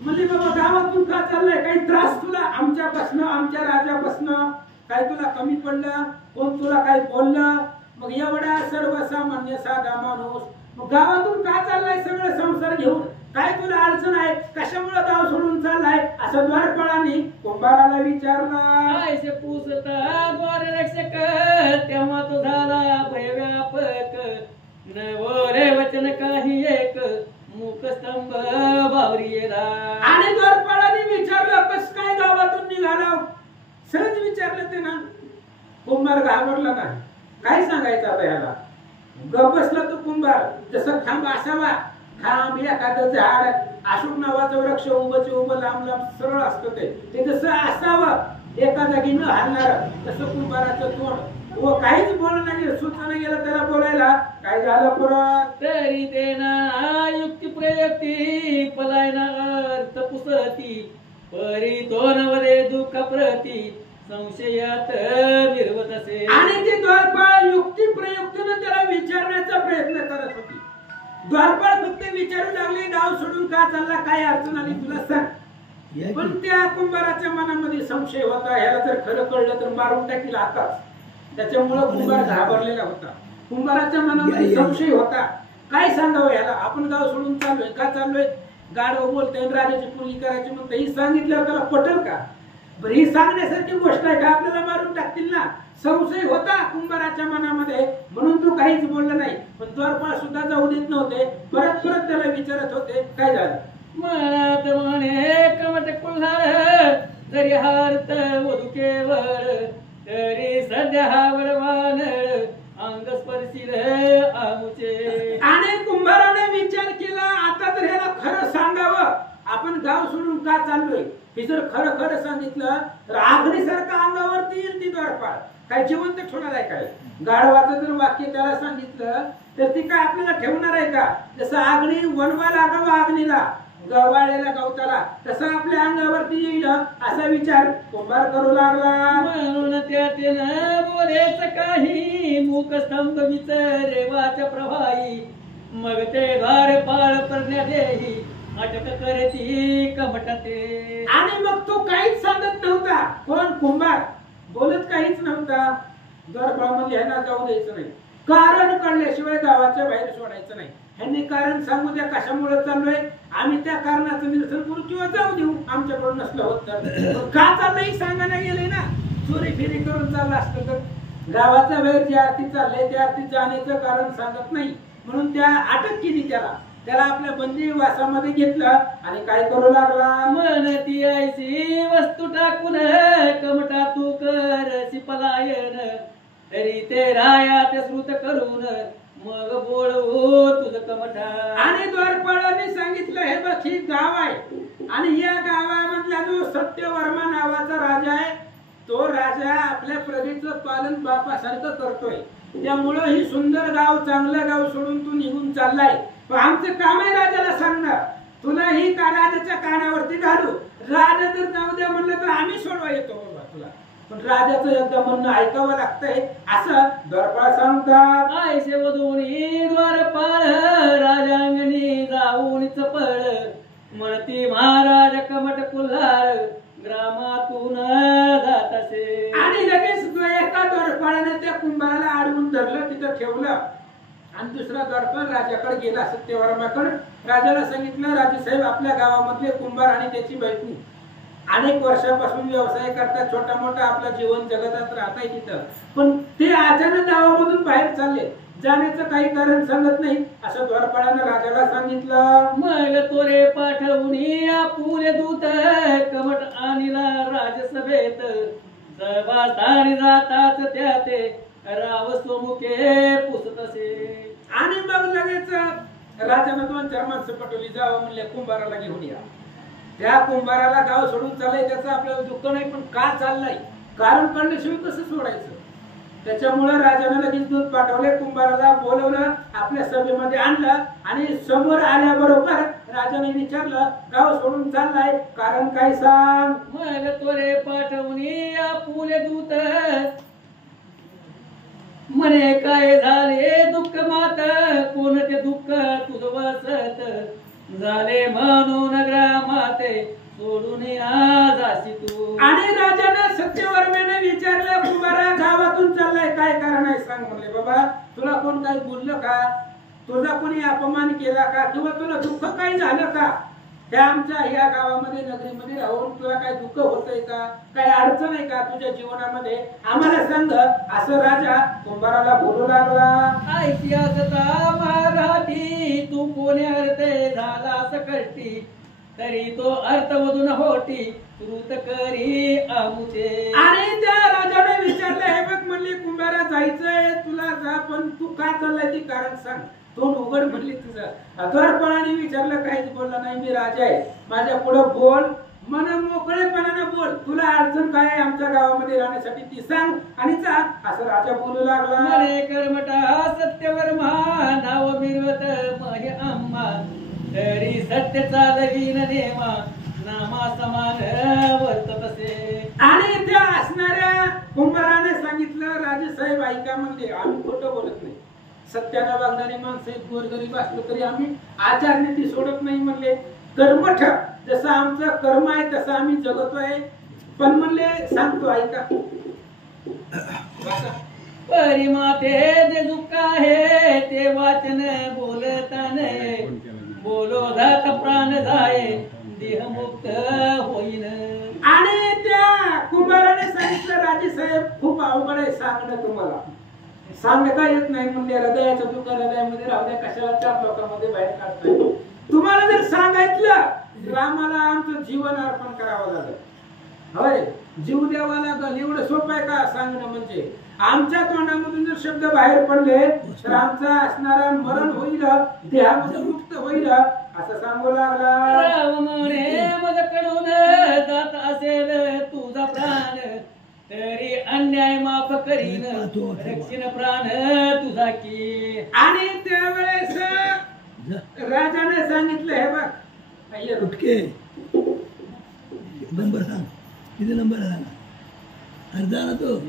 म्हणजे बाबा गावातून का चाललंय, काही त्रास तुला आमच्यापासनं, आमच्या राजापासनं काय तुला कमी पडलं, कोण तुला काय बोललं. मग एवढा सर्वसामान्य साधा माणूस मग गावातून का चाललाय सगळं संसार घेऊन, काय तुला अडचण आहे, कशामुळे गाव सोडून चाललाय असं द्वारपाळाने कुंभाराला विचारलं. ऐसे पुसता द्वार रक्षक, तेव्हा तो झाला भयव्यापक, नवरे वचन काही एक, मुखस्तंभ बावरीला. आणि द्वारपाळाने विचारलं, कस काय गावातून निघाला, सहज विचारलं ते ना. कुंभार घाबरला नाही, काय सांगायचं आता याला. गप बसला तो कुंभार, जसं खांब असावा, खांब एखादं झाड, अशोक नावाचं वृक्ष उभं लांब लांब सरळ असतं, ते जसं असावं एका जागी न हलणार, तसं कुंभाराचं तोंड व काहीच बोलणं नाही, सुचना गेलं त्याला बोलायला. काय झालं परत, तरी ते ना युक्ती प्रयुक्ती पलायना अर्थ पुसती, परी तो नवरे दुःख प्रती, संशयात विरवत असे. आणि ती द्वारपाळ युक्ती प्रयुक्तीनं त्याला विचारण्याचा प्रयत्न करत होती. द्वारपाळ फक्त विचारू लागले, गाव सोडून का चालला, काय अडचण आली तुला सांग. पण त्या कुंभाराच्या मनामध्ये संशय होता, ह्याला जर खरं कळलं तर मारून टाकील आताच. त्याच्यामुळे कुंभार घाबरलेला होता. कुंभाराच्या मनामध्ये संशय होता, काय सांगावं ह्याला, आपण गाव सोडून चाललोय, का चाललोय, गाढव बोलतोय, राजाची पूर्वी करायची म्हणते, ही सांगितल्यावर त्याला पटेल का, बरं ही सांगण्यासारखी गोष्ट आहे का, आपल्याला मारून टाकतील ना. संशय होता कुंभाराच्या मनामध्ये, म्हणून तो काहीच बोलला नाही. पण द्वारपाळ सुद्धा जाऊ देत नव्हते, परत त्याला विचारत होते, काय झालं. मनात म्हणे कमट कुल्हार, जरी हार्त वधू केवळ, तरी सध्या हा वरवान, अंग स्पर्शील आमुचे. आणि कुंभाराने विचार केला, आता तर ह्याला खरं सांगावं, आपण गाव सोडून का चाललोय, हे जर खरं सांगितलं तर आगडीसारखं अंगावरती येईल ती द्वारपाळ, काय जिवंत ठेवणार आहे काय. गाढवाचं जर वाक्य त्याला सांगितलं तर ती काय आपल्याला ठेवणार आहे का. जसं आगणी वनवा लागावं आग्नीला, गवाळ्याला गवताला, तसं आपल्या अंगावरती येईल असा विचार कुंभार करू लागला. म्हणून त्यातेनं बोलेच काही, मुखस्तंभ विचारेवाच्या प्रभाई, मग ते द्वारपाळ करण्या देही, अटक करती कमटते. आणि मग तो काहीच सांगत नव्हता, कोण कुंभार बोलत काहीच नव्हता. द्वारपाळ म्हणजे ह्यांना जाऊ द्यायचं नाही, कारण कळल्याशिवाय गावाच्या बाहेर सोडायचं नाही. ह्यांनी कारण सांगू द्या, कशामुळे चाललोय, आम्ही त्या कारणाचं निरसन करू किंवा जाऊ देऊ, आमच्याकडून नसलं होत तर. का चाललंय सांगायला गेले ना, चोरी फिरी करून चालला असतं तर गावाचा वेळ ज्या आरती चाललंय त्या आरती जाण्याचं कारण सांगत नाही म्हणून त्या अटक केली त्याला आपल्या बंदीवासामध्ये घेतलं आणि काय करू लागला म्हणती ऐसी वस्तू टाकून कमटा तू कर पलायन तरी ते राया ते श्रुत करून मग बोलवू तुझं कमठा. आणि द्वारपाळाने सांगितलं हे बघ ही गाव आहे आणि या गावामधला जो सत्यवर्मा नावाचा राजा आहे तो राजा आपल्या प्रजेचं पालन बापासारखं करतोय त्यामुळं ही सुंदर गाव चांगलं गाव सोडून तू निघून चाललाय पण आमचं काम आहे राजाला सांगणं तुला ही राजाच्या कानावरती घालू राजा जर जाऊ द्या म्हणलं तर आम्ही सोडवा येतो बाबा तुला पण राजाचं एकदा म्हणणं ऐकावं लागतंय असं द्वारपाळ सांगतात. ऐसे वधूनी द्वारपाळ राजांगणी जाऊन चपळ म्हणती महाराज कमट कुल्हार ग्रामातून जात असे. आणि लगेच एका द्वारपाळाने त्या कुंभाराला अडवून धरलं तिथं ठेवलं आणि दुसरा द्वारपाळ राजाकडे गेला सत्यवर्माकडे राजाला सांगितलं राजेसाहेब आपल्या गावामधले कुंभार आणि त्याची बायको अनेक वर्षापासून व्यवसाय करतात छोटा मोठा आपलं जीवन जगतात राहताय तिथं पण ते अचानक गावामधून बाहेर चालले जाण्याचं काही कारण सांगत नाही असं द्वारपाळानं राजाला सांगितलं. मग तोरे पाठवून आपुले दूत कमट आणला राजसभेत सभास्थानी जातात त्या ते राव सोमुखे पुसत असे. आणि मग लगेच राजानं 2-4 माणसं पटवली जावं म्हणले कुंभाराला घेऊन या. त्या कुंभाराला गाव सोडून चाललंय त्याचं आपल्याला दुःख नाही पण का चाललंय कारण कळल्याशिवाय कसं सोडायचं त्याच्यामुळे राजाने लगेच दूध पाठवले कुंभाराला बोलवलं आपल्या सभेमध्ये आणलं आणि समोर आल्याबरोबर राजाने विचारलं गाव सोडून चाललाय कारण काय सांग. मग तोरे पाठवून आपुले दूत म्हणे काय झाले दुःख मात कोणते दुःख तुझ वसत झाले म्हणून ग्रामाते सोडून जाशी तू. आणि राजाने सत्यवर्माने विचारलं कुंभारा गावातून चाललाय काय कारण आहे सांग म्हणले बाबा तुला कोण काही बोललं का तुझा कोणी अपमान केला का किंवा तुला दुःख काही झालं का त्या आमच्या या गावामध्ये नगरीमध्ये राहून तुला काही दुःख होतंय का काही अडचण आहे का तुझ्या जीवनामध्ये आम्हाला सांग असं राजा कुंभाराला बोलू लागला. ऐतिहासता मराठी तू कोणी अर्थ झाला सकटी तरी तो अर्थमधून होती श्रुत करी आमुचे. आणि त्या राजाने विचारलं हे बघ म्हणले कुंभारा जायचंय तुला जा पण तू का चाललाय ते कारण सांग. तोंड उघड म्हणली तुझं द्वारपाळाने विचारलं काहीच बोलला नाही मी राजा आहे माझ्या पुढे बोल मन मोकळेपणानं बोल तुला अडचण काय आहे आमच्या गावामध्ये राहण्यासाठी ती सांग आणि जा असं राजा बोलू लागला. मरे कर्मटा सत्यवर्मा नाव मिरवत महे आम्हा तरी सत्य चालवीन नेमा नामा समान वर्तत असे. आणि त्या असणाऱ्या कुंभाराने सांगितलं राजेसाहेब ऐका म्हणजे आम्ही खोटं बोलत नाही सत्याला वागणारी माणसं गोरगरीब असलो तरी आम्ही आचारनीती सोडत नाही म्हणले कर्मठ जसं आमचं कर्म आहे तसं आम्ही जगतोय पण म्हणले सांगतो ऐका परिमाते जे दुःख आहे ते वाचन बोलताने बोलो जात प्राण जाय देह मुक्त होईन. आणि त्या कुंभाराने सांगितलं राजेसाहेब खूप अवघड आहे सांगणं तुम्हाला सांगता येत नाही म्हणजे हृदयाचं दुःख हृदयामध्ये राहू द्या कशाला 4 लोकांमध्ये बाहेर काढताय तुम्हाला जर सांगायचं रामाला आमचं जीवन अर्पण करावं लागलं होय जीव द्यावा लागल एवढं सोपं आहे का सांगणं म्हणजे आमच्या तोंडामधून जर शब्द बाहेर पडले तर आमचा असणारा मरण होईल देहामध्ये मुक्त होईल असं सांगू लागला. राम म्हणे मज कडून जात असेल तुझा प्राण तरी अन्याय माफ करीन रक्षण प्राण तुझा की. आणि त्यावेळेस राजाने सांगितलं हे बघ उठके नंबर सांग किती नंबर आहे सांगा अर्धा ना तो 5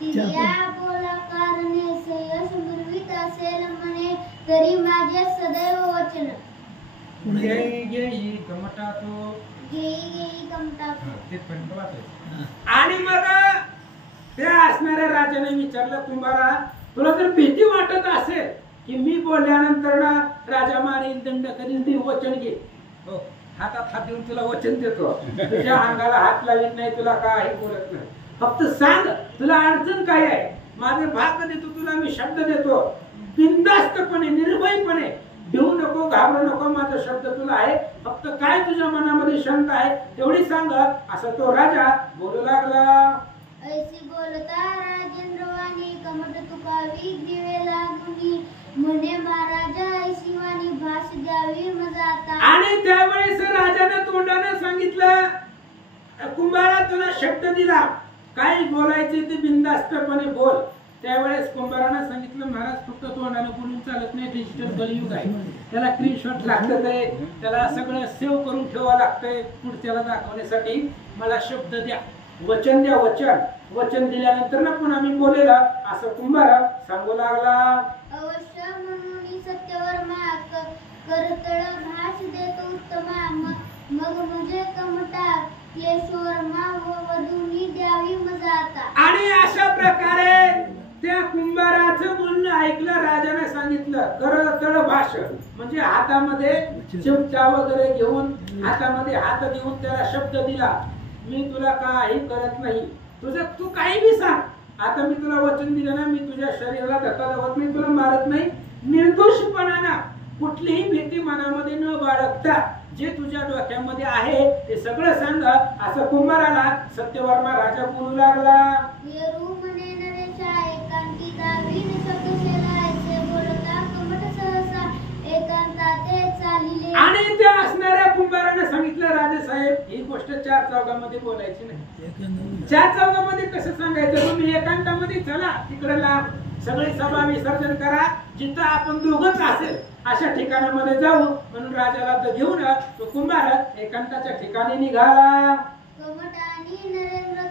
तिल्या बोला कारणे यश गुरवीत असेल म्हणे तरी माझे सदैव वचन घेई कमटा तो घेई कमटा ते पर्यंत वाचायचं. आणि मग त्या असणाऱ्या राजाने विचारलं कुंभारा तुला जर भीती वाटत असेल की मी बोलल्यानंतर ना राजा मारील दंड करील ती वचन घे हो, हातात हात देऊन तुला वचन देतो, तुझ्या अंगाला हात लावित नाही, तुला काही बोलत नाही. फक्त सांग तुला अडचण काय आहे, माझे भाग देतो तुला, मी शब्द देतो. बिनधास्तपणे निर्भयपणे देऊ नको, घाबरू नको, माझा शब्द तुला आहे. फक्त काय तुझ्या मनामध्ये शंका आहे तेवढी सांग. असं तो राजा बोलू लागला. ऐसी बोलता राजेंद्र वाणी कमट तुका दिवे लागुनी म्हणे महाराजा ऐसी वाणी भास द्यावी मजा आता. आणि त्यावेळेस राजाने तोंडाने सांगितलं, कुंभारा तुला शब्द दिला, काय बोलायचे ते बिनधास्तपणे बोल. त्यावेळेस कुंभाराने सांगितलं, महाराज फक्त तोंडाने बोलून चालत नाही, डिजिटल कलियुग आहे, त्याला स्क्रीनशॉट लागतं आहे, त्याला सगळं सेव्ह करून ठेवावं लागतंय पुढच्याला दाखवण्यासाठी. मला शब्द द्या, वचन द्या, वचन दिल्यानंतर ना पुन्हा मी बोलेला, असं कुंभार सांगू लागला. अवश्य म्हणून सत्यवर्मा करतळ भास देतो उत्तमा मग मुझे कमटा क्लेशवर्मा व वधूनी द्यावी मजा आता. आणि अशा प्रकारे त्या कुंभाराचं बोलणं ऐकलं. राजाने सांगितलं करतळ भाष म्हणजे हातामध्ये चिमटा वगैरे घेऊन, हातामध्ये हात देऊन त्याला शब्द दिला, मी तुला काही करत नाही, तुझं तू काही बी सांग. आता मी तुला वचन दिलं ना, मी तुझ्या शरीराला धक्का लावत नाही, तुला मारत नाही. निर्दोषपणानं कुठलीही भीती मनामध्ये न बाळगता जे तुझ्या डोक्यामध्ये आहे ते सगळं सांग. असं कुंभाराला सत्यवर्मा राजा बोलू लागला. आणि त्या असणाऱ्या कुंभाराने सांगितलं, राजेसाहेब ही गोष्ट चार चौघामध्ये बोलायची नाही. चार चौघामध्ये कसं सांगायचं, तुम्ही एकांतामध्ये चला, तिकडे लांब सगळी सभा विसर्जन करा, जिथं आपण दोघंच असेल अशा ठिकाणामध्ये जाऊ. म्हणून राजाला तर घेऊन तो कुंभार एकांताच्या ठिकाणी निघाला. कमट आणि नरेंद्र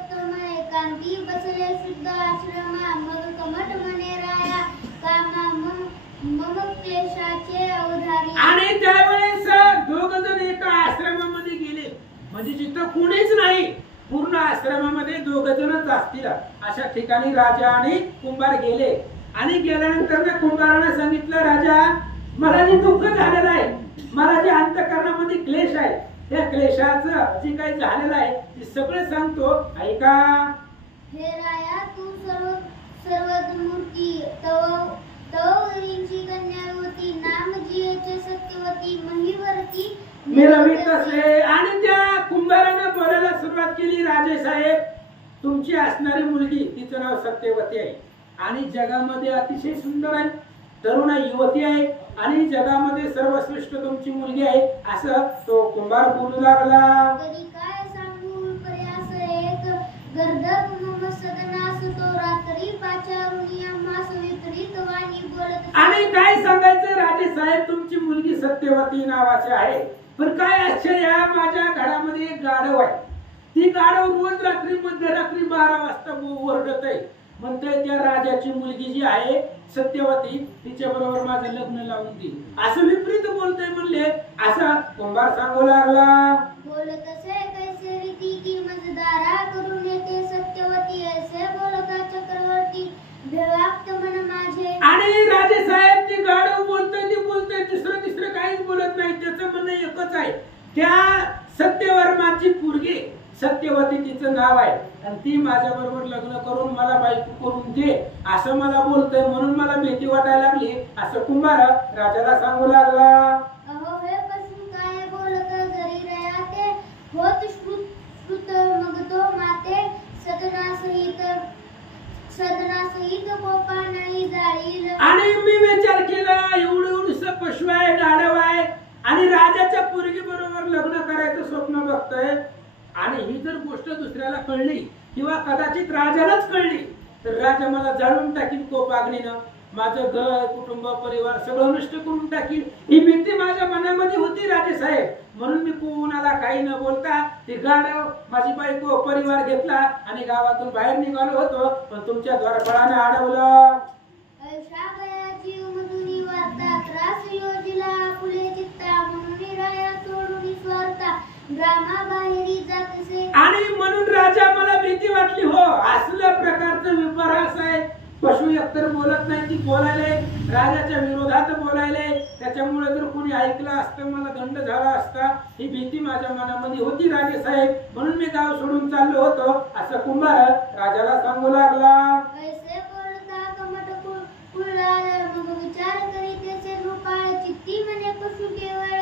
एकांती बसले शुद्ध आश्रमा मग कमट म्हणे राया कामा मम क्लेशाचे अवधारी. आणि त्यावेळेस दोघ जण एका आश्रमामध्ये गेले, म्हणजे जिथं कुणीच नाही, पूर्ण आश्रमामध्ये दोघ जणच असतील अशा ठिकाणी राजा आणि कुंभार गेले. आणि गेल्यानंतर त्या कुंभाराने सांगितलं, राजा मला जे दुःख झालेलं आहे, मला जे अंतःकरणामध्ये क्लेश आहे, त्या क्लेशाचं जे काही झालेलं आहे ते सगळं सांगतो, ऐका. हे राया तू सर्वमूर्ती तवरींची कन्या होती, नाम जियेचे सत्यवती महिवरती मिरवित असे. आणि त्या कुंभाराने बोलायला सुरुवात केली, राजेसाहेब तुमची असणारी मुलगी, तिचं नाव सत्यवती आहे आणि जगामध्ये अतिशय सुंदर आहे, तरुण युवती आहे आणि जगामध्ये सर्वश्रेष्ठ तुमची मुलगी आहे, असं तो कुंभार बोलू लागला. तरी काय सांगू प्रयास एक गर्दभ मम सदनास तो रात्री पाचारुनी आम्हास विपरीत वाणी बोलत. आणि काय सांगायचं राजेसाहेब, तुमची मुलगी सत्यवती नावाची आहे, पण काय आश्चर्य, माझ्या घरामध्ये एक गाढव आहे, ती गाढव रोज रात्री मध्यरात्री 12 वाजता ओरडत आहे, म्हणतोय त्या राजाची मुलगी जी आहे सत्यवती तिच्या बरोबर माझं लग्न लावून दे, असं विपरीत बोलतोय म्हणले. असं कुंभार सांगू लागला. बोलत असे कैसे रीती की मजदारा करून येते सत्यवती ऐसे बोलता चक्रवर्ती भेवाक्त मन माझे. आणि राजेसाहेब ते गाढव बोलतोय, ते बोलतोय, तिसरं काहीच बोलत नाही, त्याचं म्हणणं एकच आहे, त्या सत्यवर्माची पोरगी सत्यवती तिचं नाव आहे आणि ती माझ्या बरोबर लग्न करून मला बायको करून दे असं मला बोलतोय, म्हणून मला भीती वाटायला लागली, असं कुंभार राजाला सांगू लागला. अहो हे पासून काय बोलत जरी रयाते होत श्रुत मग तो माते सदनासहित कोपा नाही जाळील. आणि मी विचार केला, एवढं पशु आहे, गाढव आहे आणि राजाच्या पोरगी बरोबर लग्न करायचं स्वप्न बघतोय, आणि ही जर गोष्ट दुसऱ्याला कळली किंवा कदाचित राजालाच कळली तर राजा मला जाळून टाकील कोपाग्नीनं, माझं घर कुटुंब परिवार सगळं नष्ट करून टाकील, ही भीती माझ्या मनामध्ये होती राजेसाहेब. म्हणून मी कोणाला काही न बोलता ते गाढव माझी बायको परिवार घेतला आणि गावातून बाहेर निघालो होतो, पण तुमच्या द्वारफळाने अडवलं. ऐशा गयाची उमदुनी वार्ता त्रास योजिला फुले चित्ता म्हणून राया सोडून स्वार्था ग्रामा बाहेरी जातसे. आणि म्हणून राजा मला भीती वाटली, हो असल्या प्रकारचं विपरास आहे, पशु एकतर बोलत नाही, ती बोलायले राजाच्या विरोधात बोलायले. त्याच्यामुळे जर कोणी ऐकलं असतं मला दंड झाला असता ही भीती माझ्या मनामध्ये होती राजे साहेब, म्हणून मी गाव सोडून चाललो होतो, असं कुंभार राजाला सांगू लागला. ऐसे बोलता कमट कुळाल मग विचार करी त्याचे रूपाळ चित्ती म्हणे पशु केवळ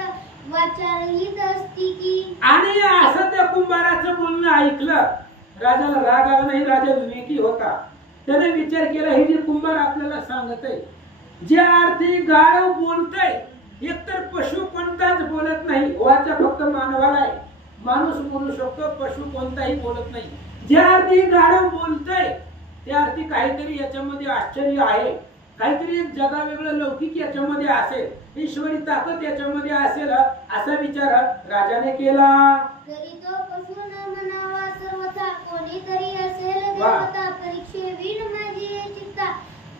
वाचार हीच असती की. आणि असं त्या कुंभाराचं बोलणं ऐकलं. राजाला राग आला नाही, राजा विवेकी होता. त्याने विचार केला हे जे कुंभार आपल्याला सांगत आहे, ज्या अर्थी गाढव बोलतय, एकतर पशु कोणताच बोलत नाही, वाचा फक्त मानवाला आहे. माणूस बोलू शकतो, पशु कोणताही बोलत नाही. ज्या अर्थी गाढव बोलतय त्या अर्थी काहीतरी याच्यामध्ये आश्चर्य आहे, काहीतरी एक जगावेगळं लौकिक याच्यामध्ये असेल, ईश्वरी ताकद याच्यामध्ये असेल, असा विचार राजाने केला. तरी तो पशु न म्हणावा सर्वथा कोणीतरी असेल देवता परीक्षेवीन माझी चित्ता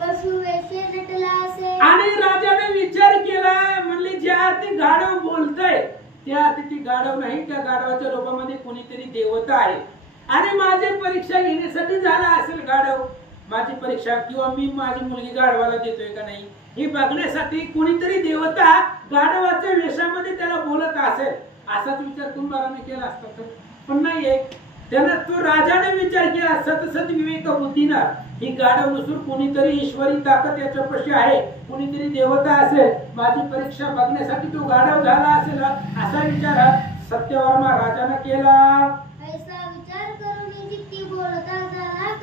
पशु वेशे नटला असे. आणि राजाने विचार केला, म्हणले ज्या अर्थी गाढव बोलतय त्या अर्थी ती गाढव नाही, त्या गाढवाच्या रूपामध्ये कोणीतरी देवता आहे. आणि माझी परीक्षा घेण्यासाठी झाला असेल गाढव, माझी परीक्षा किंवा मी माझी मुलगी गाढवाला देतोय का नाही हे बघण्यासाठी कोणीतरी देवता गाढवाच्या वेशामध्ये त्याला बोलत असेल, असाच विचार कुंभाराने केला असता. पण नाहीये, त्यानं तो राजाने विचार केला सतसत विवेक बुद्धीनं ही गाढव नसून कोणीतरी ईश्वरी ताकद याच्यापाशी आहे, कोणीतरी देवता असेल, माझी परीक्षा बघण्यासाठी तो गाढव झाला असेल, असा विचार सत्यवर्मा राजाने केला. ऐसा विचार करून चित्ती बोलता झाला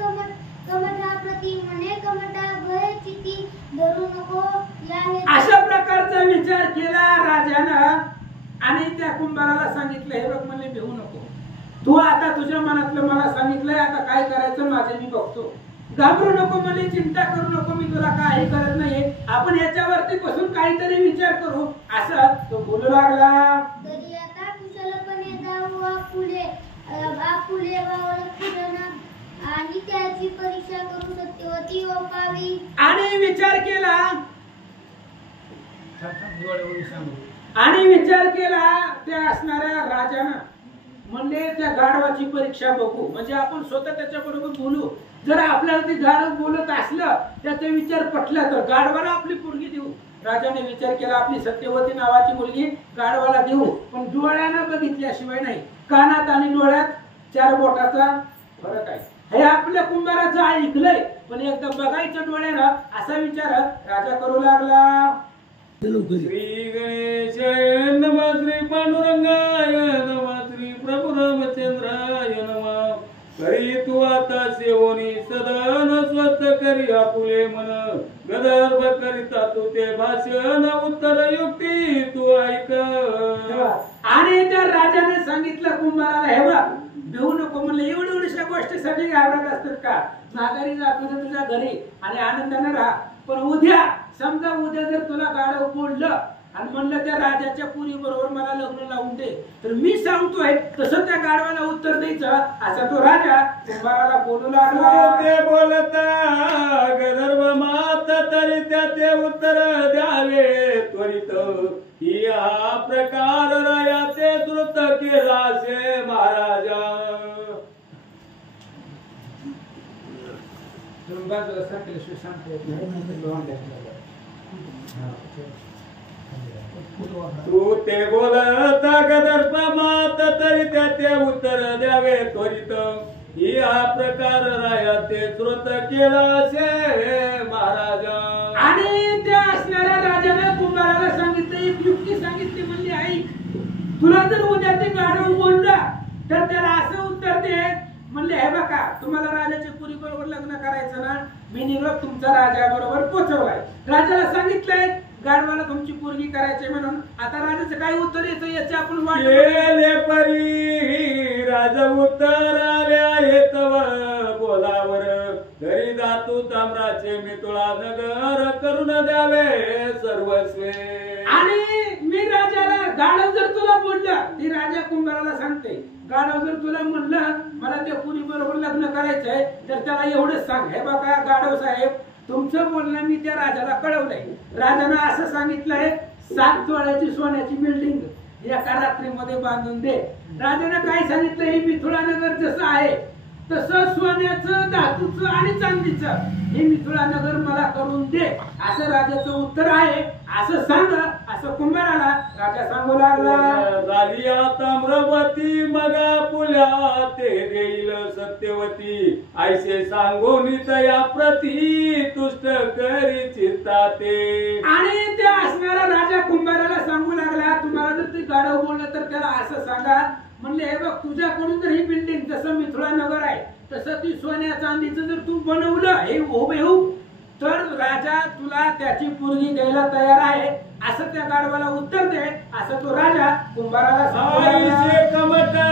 कमठा प्रति म्हणे कमठा भय चित्ती धरू नको या हे. अशा प्रकारचा विचार केला राजानं आणि त्या कुंभाराला सांगितलं हे बघ म्हणले भिवू नको, तू आता तुझ्या मनातलं मला सांगितलंय, आता काय करायचं माझे मी बघतो, घाबरू नको, मला चिंता करू नको, मी तुला काही करत नाहीये, आपण याच्यावरती बसून काहीतरी विचार करू, असं तो बोलू लागला. तरी आता कुशलपणे जाऊ आपुले वावळ फिरणं आणि त्याची परीक्षा करू सत्यवती ओपावी. आणि विचार केला त्या असणाऱ्या राजानं, म्हणजे त्या गाढवाची परीक्षा बघू, म्हणजे आपण स्वतः त्याच्या बरोबर बोलू. जर आपल्याला ते गाढव बोलत असलं, त्याचा विचार पटला तर गाढवाला आपली पोरगी देऊ. राजाने विचार केला आपली सत्यवती नावाची मुलगी गाढवाला देऊ, पण डोळ्यानं बघितल्याशिवाय नाही. कानात आणि डोळ्यात 4 बोटाचा फरक आहे, हे आपल्या कुंभाराचं ऐकलंय, पण एकदा बघायचं डोळ्यानं, असा विचार राजा करू लागला. श्री गणेशाय नमः, श्री पांडुरंगाय नमः, श्री प्रभु रामचंद्राय नमः. करी तू आता सेवनी सदन स्वस्त करी आपुले मन, गदर्भ करिता तू ते भाषण उत्तर युक्ती तू ऐक. आणि त्या राजाने सांगितलं कुंभाराला हे बघ भिवू नको, म्हणलं एवढ्या गोष्टीसाठी घाबरत असतात का, माघारी जा तुझ्या घरी आणि आनंदाने राहा. पण उद्या समजा उद्या जर तुला गाढव बोललं आणि म्हणलं त्या राजाच्या पुरी बरोबर मला लग्न लावून दे, तर मी सांगतोय तसं त्या गाढवाला उत्तर द्यायचं, असा तो राजा कुंभाराला बोलू लागला. ते बोलता गदर्भ मात तरी त्याचे उत्तर द्यावे त्वरित, ही हा प्रकार रायाचे श्रुत केला से महाराजा. तू ते बोलता गदर्भ मात तरी त्याचे उत्तर द्यावे त्वरित, ही हा प्रकार रायाचे श्रुत केला से महाराजा. आणि त्या असणाऱ्या राजाने कुंभाराला सांगितलं, एक युक्ती सांगितली, म्हणजे आई तुला जर उद्या ते गाढव बोलला तर त्याला असं उत्तर दे, म्हणले हे बघा तुम्हाला राजाच्या पुरी बरोबर लग्न करायचं ना, मी निरोप तुमचा राजा बरोबर पोहोचवलाय. राजाला सांगितलंय गाढवाला तुमची पोरगी करायची म्हणून. आता राजाचं काय उत्तर येतं याची आपण वाट केले परी राजा उत्तर आल्या येतव बोलावर, घरी धातू ताम्राचे मी तुला नगर करून द्यावे सर्वस्वे. आणि मी राजाला गाढव जर तुला बोलला, ती राजा कुंभाराला सांगते, गाढव जर तुला म्हणलं मला त्या पुरी बरोबर लग्न करायचंय तर त्याला एवढंच सांग, हे बघा गाढव साहेब तुमचं बोलणं मी त्या राजाला कळवलंय. राजानं असं सांगितलंय 7 तोळ्याची सोन्याची बिल्डिंग एका रात्रीमध्ये बांधून दे. राजानं काय सांगितलं, हे मिथुळा नगर जसं आहे तसं सोन्याचं, धातूचं आणि चांदीचं हे मिथिळा नगर मला करून दे, असं राजाचं उत्तर आहे. असं सांग असं कुंभाराला राजा सांगू लागला. झाली ताम्रवती मगा पुल्या ते देईल सत्यवती, ऐसे सांगून तया प्रती तुष्ट करी चित्ता ते. आणि त्या असणारा राजा कुंभाराला सांगू लागला, तुम्हाला जर ते गाढव बोललं तर त्याला असं सांगा, म्हणले हे बघ तुझ्याकडून जर ही बिल्डिंग जसं मिथिळा नगर आहे तसं ती सोन्या चांदीचं जर तू बनवलं हे हुबेहूब, तर राजा तुला त्याची पोरगी द्यायला तयार आहे, असं त्या गाढवाला उत्तर दे, असं तो राजा कुंभाराला सांगू लागला. ऐसे कमटा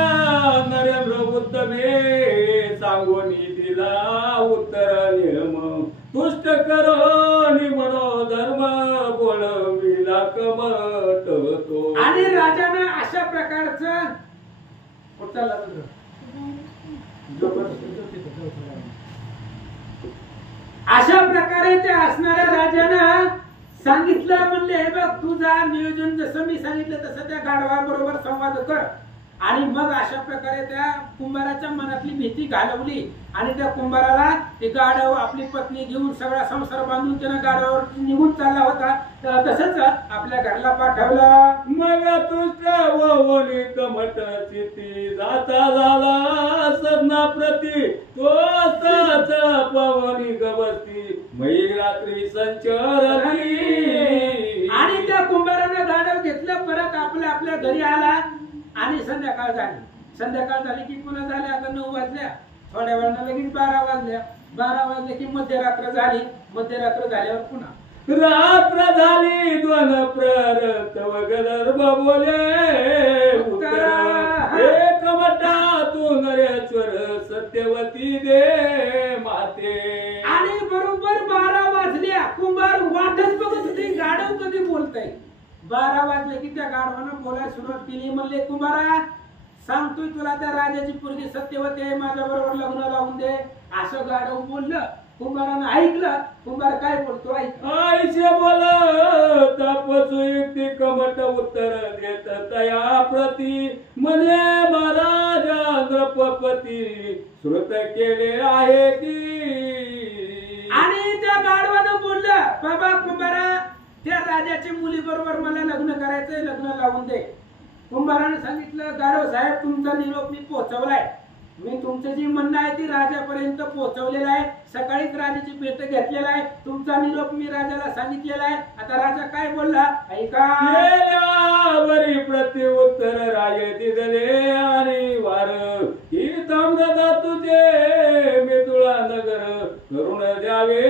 नरेंद्र उत्तमे सांगून दिला उत्तर नियम, तुष्ट करो म्हणो धर्म बोलविला कमट तो. आणि राजानं अशा प्रकारचं अशा प्रकारे ते असणाऱ्या राजानं सांगितलं, म्हणले हे बघ तुझा नियोजन जसं मी सांगितलं तसं त्या गाढवाबरोबर संवाद कर. आणि मग अशा प्रकारे त्या कुंभाराच्या मनातली भीती घालवली आणि त्या कुंभाराला ते गाढव आपली पत्नी घेऊन सगळा संसार बांधून त्यानं गाढवावर निघून चालला होता. तर तसंच आपल्या घरला पाठवलं. मग तुझ्या वोनी कमट चिती जाता झाला सदना प्रती, तो पवनी गवती मै रात्री संचरली. आणि त्या कुंभारानं गाढव घेतलं, परत आपल्या घरी आला. आणि संध्याकाळ झाली की पुन्हा झाल्या आता 9 वाजल्या, थोड्या वेळानं लगेच 12 वाजल्या, 12 वाजले की मध्यरात्र झाली, मध्यरात्र झाल्यावर पुन्हा रात्र झाली 2 प्रहर वगदर्भ बोले उत्तर, एक मटा तू नरेश्वर सत्यवती दे माते. आणि बरोबर 12 वाजल्या, कुंभार वाटच बघत होते गाढव कधी बोलतय. 12 वाजले की त्या गाढवानं बोलायला सुरुवात केली. म्हणले कुंभारा सांगतोय तुला त्या राजाची पोरगी सत्यवती आहे, माझ्या बरोबर लग्न लावून दे, असं गाढव बोललं. कुंभारानं ऐकलं. कुंभार काय बोलतो ऐक. आईचे बोल तपसु युक्ती कमट उत्तर देत तया प्रती, म्हणे महाराजा नृपपती श्रुत केले आहे की. आणि त्या गाढवानं बोललं, बाबा कुंभारा त्या राजाच्या मुली बरोबर मला लग्न करायचंय, लग्न लावून दे. कुंभाराने सांगितलं, गाढव साहेब तुमचा निरोप मी पोहोचवलाय, मी तुमचं जी म्हणणं आहे ती राजापर्यंत पोहोचवलेलं आहे, सकाळीच राजाची भेट घेतलेला आहे, तुमचा निरोप मी राजाला सांगितलेला आहे. आता राजा काय बोलला ऐका. गेल्यावरी प्रत्युत्तर राजे दिदले आणि वार, ही ताम्रदा तुझे मिथिळा नगर करून द्यावे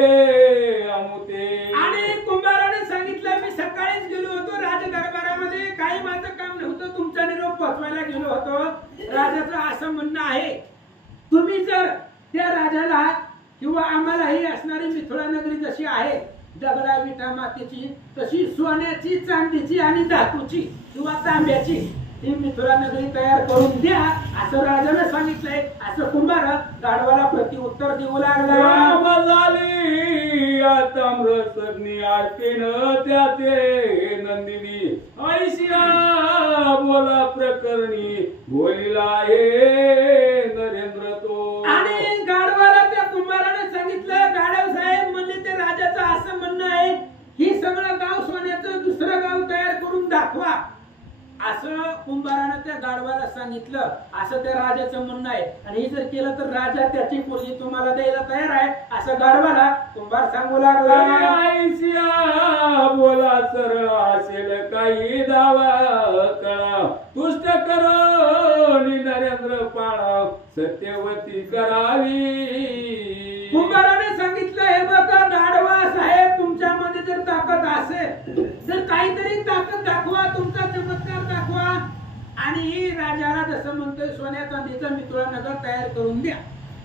अमुते. आणि कुंभाराने सांगितलं, मी सकाळीच गेलो होतो राजदरबारामध्ये, काही माझं काम नव्हतं, तुमचा निरोप पोहोचवायला गेलो होतो. राजाचं असं म्हणणं आहे, तुम्ही जर त्या राजाला किंवा आम्हाला ही असणारी मिथिळा नगरी जशी आहे दगडा विटा मातीची, तशी सोन्याची, चांदीची आणि धातूची किंवा तांब्याची ही मिथिळा नगरी तयार करून द्या, असं राजाने सांगितलंय. असं कुंभार गाढवाला प्रत्युत्तर देऊ लागला. झाली ताम्रसग्नी आरतीन त्याचे नंदिनी, ऐशिया बोला प्रकरणी बोलिला आहे नरेंद्र तो. आणि गाढवाला त्या कुंभाराने सांगितलं, गाढव साहेब म्हणले ते राजाचं असं म्हणणं आहे, ही सगळं गाव सोन्याचं दुसरं गाव तयार करून दाखवा, असं कुंभारानं त्या गाढवाला सांगितलं. असं त्या राजाचं म्हणणं आहे, आणि हे जर केलं तर राजा त्याची पोरगी तुम्हाला द्यायला तयार आहे, असं गाढवाला कुंभार सांगू लागला. ऐशिया बोला सरळ असेल काही दावा कळा, तुष्ट करो नरेंद्र पाळा सत्यवती करावी. कुंभाराने सांगितलं, हे बघा गाढवा साहेब तुमच्यामध्ये जर ताकद असेल तर काहीतरी ताकद दाखवा, तुमचा चमत्कार दाखवा, आणि राजाला जसं म्हणतोय सोन्या चांदीचं मिथिळा नगर तयार करून द्या.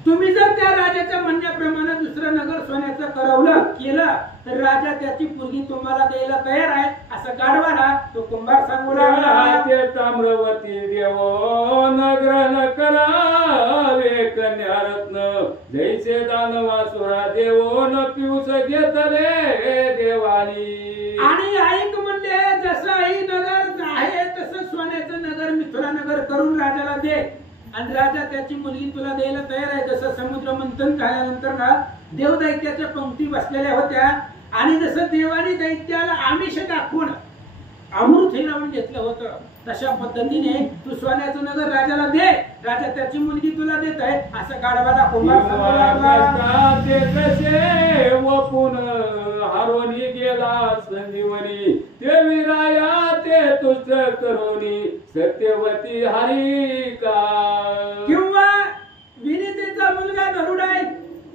तुम्ही जर त्या राजाच्या म्हणण्याप्रमाणे दुसरं नगर सोन्याचं करवलं केलं तर राजा त्याची पोरगी तुम्हाला द्यायला तयार आहे, असं गाढवाला तो कुंभार सांगू लागला. ते ताम्रवती देवो नगर न करावे कन्यारत्न, जैसे दानवासुरा देवो न पिऊस घेतले देवानी. आणि ऐक म्हणले, जसं ही नगर आहे तसं सोन्याचं नगर मिथिळा नगर करून राजाला दे, आणि राजा त्याची मुलगी तुला द्यायला तयार आहे. जसं समुद्र मंथन झाल्यानंतर ना देव दैत्याच्या पंक्ती बसलेल्या होत्या आणि जसं देवाने दैत्याला आमिष दाखवून अमृत हिरावून घेतलं होतं तशा पद्धतीने तू सोन्याचं नगर राजाला दे. राजा त्याची मुलगी तुला देत आहे असं गाढवाला कुंभार सांगू लागला. ते कसे वपून हरवणी गेला संजीवनी ते विराया ते तुष्ट करोनी सत्यवती हरी का. किंवा विनितेचा मुलगा गरुड आहे.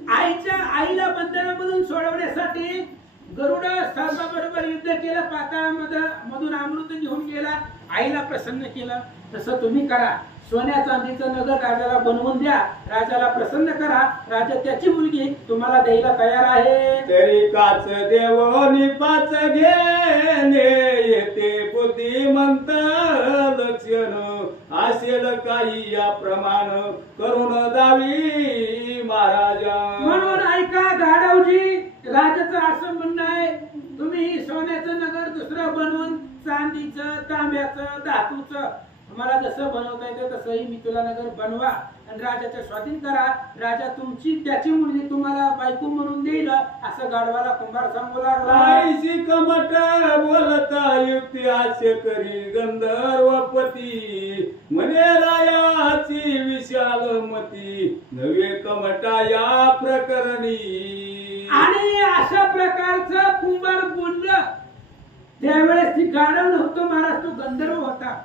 आईला बंधनामधून सोडवण्यासाठी गरुड सर्वाबरोबर युद्ध केलं. पाताळामधून अमृत घेऊन गेला. आईला प्रसन्न केलं. तसं तुम्ही करा. सोन्या चांदीचं नगर राजाला बनवून द्या. राजाला प्रसन्न करा. राजा त्याची मुलगी तुम्हाला द्यायला तयार आहे. तरी काच देवनी पाच घेणे येते बुद्धिमंत लक्षण असेल काही या प्रमाण करून दावी महाराजा. म्हणून ऐका गाढवजी, राजाचं असं म्हणणं आहे तुम्ही सोन्याचं नगर दुसरं बनवून चांदीचं तांब्याचं धातूचं तुम्हाला जसं बनवता येतं तसंही मी तुला नगर बनवा आणि राजाच्या स्वाधीन करा. राजा तुमची त्याची मुलगी तुम्हाला बायको म्हणून देईल असं गाढवाला कुंभार सांगू लागला. आईशी कमट बोलता युक्ती आशे करी गंधर्वपती म्हणे रायाची विशाल मती नवे कमटा या प्रकरणी. आणि अशा प्रकारचं कुंभार बोललं त्यावेळेस ती गाढव नव्हतं महाराज, तो गंधर्व होता.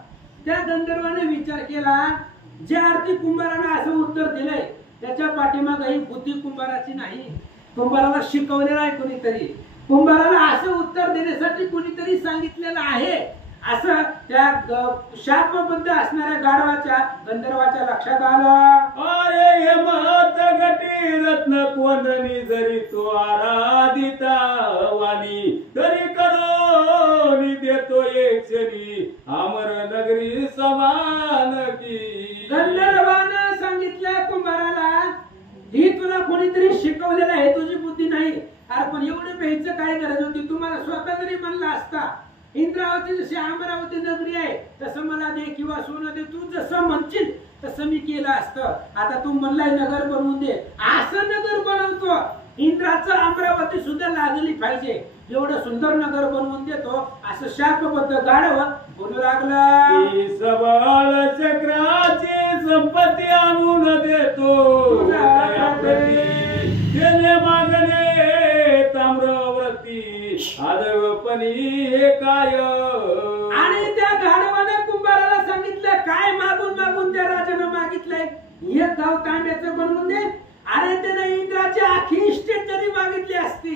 त्या गंधर्वाने विचार केला ज्या अर्थी कुंभाराने असं उत्तर दिलंय त्याच्या पाठीमागे ही बुद्धी कुंभाराची नाही. कुंभाराला शिकवलेलं आहे कोणीतरी. कुंभाराला असं उत्तर देण्यासाठी कोणीतरी सांगितलेलं आहे असं त्या शापबद्ध असणाऱ्या गाढवाच्या गंधर्वाच्या लक्षात आलं. अरे हे महत गटी रत्न कोंदणी जरी तो आराधिता वाणी तरी करोनी देतो एक क्षणी अमर नगरी समान की. गंधर्वानं सांगितलं कुंभाराला ही तुला कोणीतरी शिकवलेलं आहे, तुझी बुद्धी नाही. अरे पण एवढं प्यायचं काय गरज होती. तुम्हाला स्वतः जरी म्हणला असता इंद्रावती जशी अमरावती नगरी आहे तसं मला दे किंवा सोनं दे, तू जसं म्हणशील तसं मी केलं असतं. आता तू म्हणलाय नगर बनवून दे, असं नगर बनवतो. इंद्राचं अमरावती सुद्धा लागली पाहिजे एवढं सुंदर नगर बनवून देतो असं शापबद्ध गाढव बोलू लागला. सबळ चक्राची संपत्ती आणून देतो त्याने मागणे ताम्रवती आदवपणी हे काय. आणि त्या गाढवाने कुंभाराला सांगितलं काय मागून मागून त्या राजानं मागितलंय एक गाव तांब्याचं बनवून दे. अरे त्यानं इंद्राची आखी इस्टेट जरी मागितली असती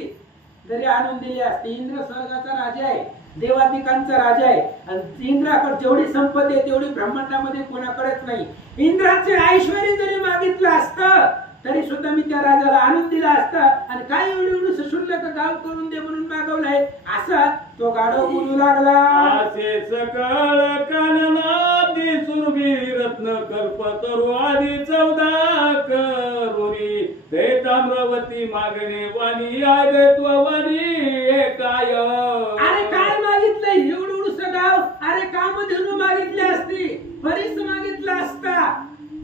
जरी आणून दिली असती. इंद्र स्वर्गाचा राजा आहे, देवादिकांचा राजा आहे आणि इंद्राकडे जेवढी संपत्ती आहे तेवढी ब्रह्मांडामध्ये कोणाकडेच नाही. इंद्राचे ऐश्वर्य जरी मागितलं असतं तरी सुद्धा मी त्या राजाला आणून दिला असता. आणि काय एवढी शुल्लक गाव करून दे म्हणून मागवलंय असं तो गाढव बोलू लागला. असे सकळ काननादी सुरभी रत्न कल्प तरु आदी 14 करुणी ते ताम्रवती मागणे वाणी आदत्व वाणी हे काय. अरे काय मागितलंय एवढं गाव. अरे कामधेनू मागितली असती, बरीच मागितलं असता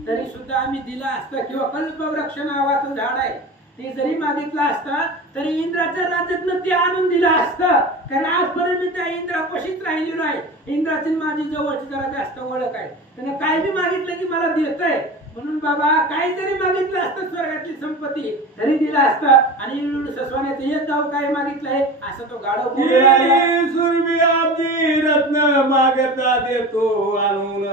तरी सुद्धा आम्ही दिला असता. किंवा कल्पवृक्ष नावाचं झाड आहे ते जरी मागितलं असतं तरी इंद्राच्या राज्यातनं ते आणून दिलं असतं. कारण आजपर्यंत मी त्या इंद्रापाशीच राहिलेलो आहे. इंद्राची माझी जवळची जरा जास्त ओळख आहे. त्याने काय बी मागितलं की मला देतोय. म्हणून बाबा काय जरी मागितलं असतं स्वर्गातली संपत्ती तरी दिला असतं. आणि सोन्याचं एक गाव काय मागितलंय असं तो गाढव बोलू लागला. सुरभी आपली रत्न मागता देतो आणून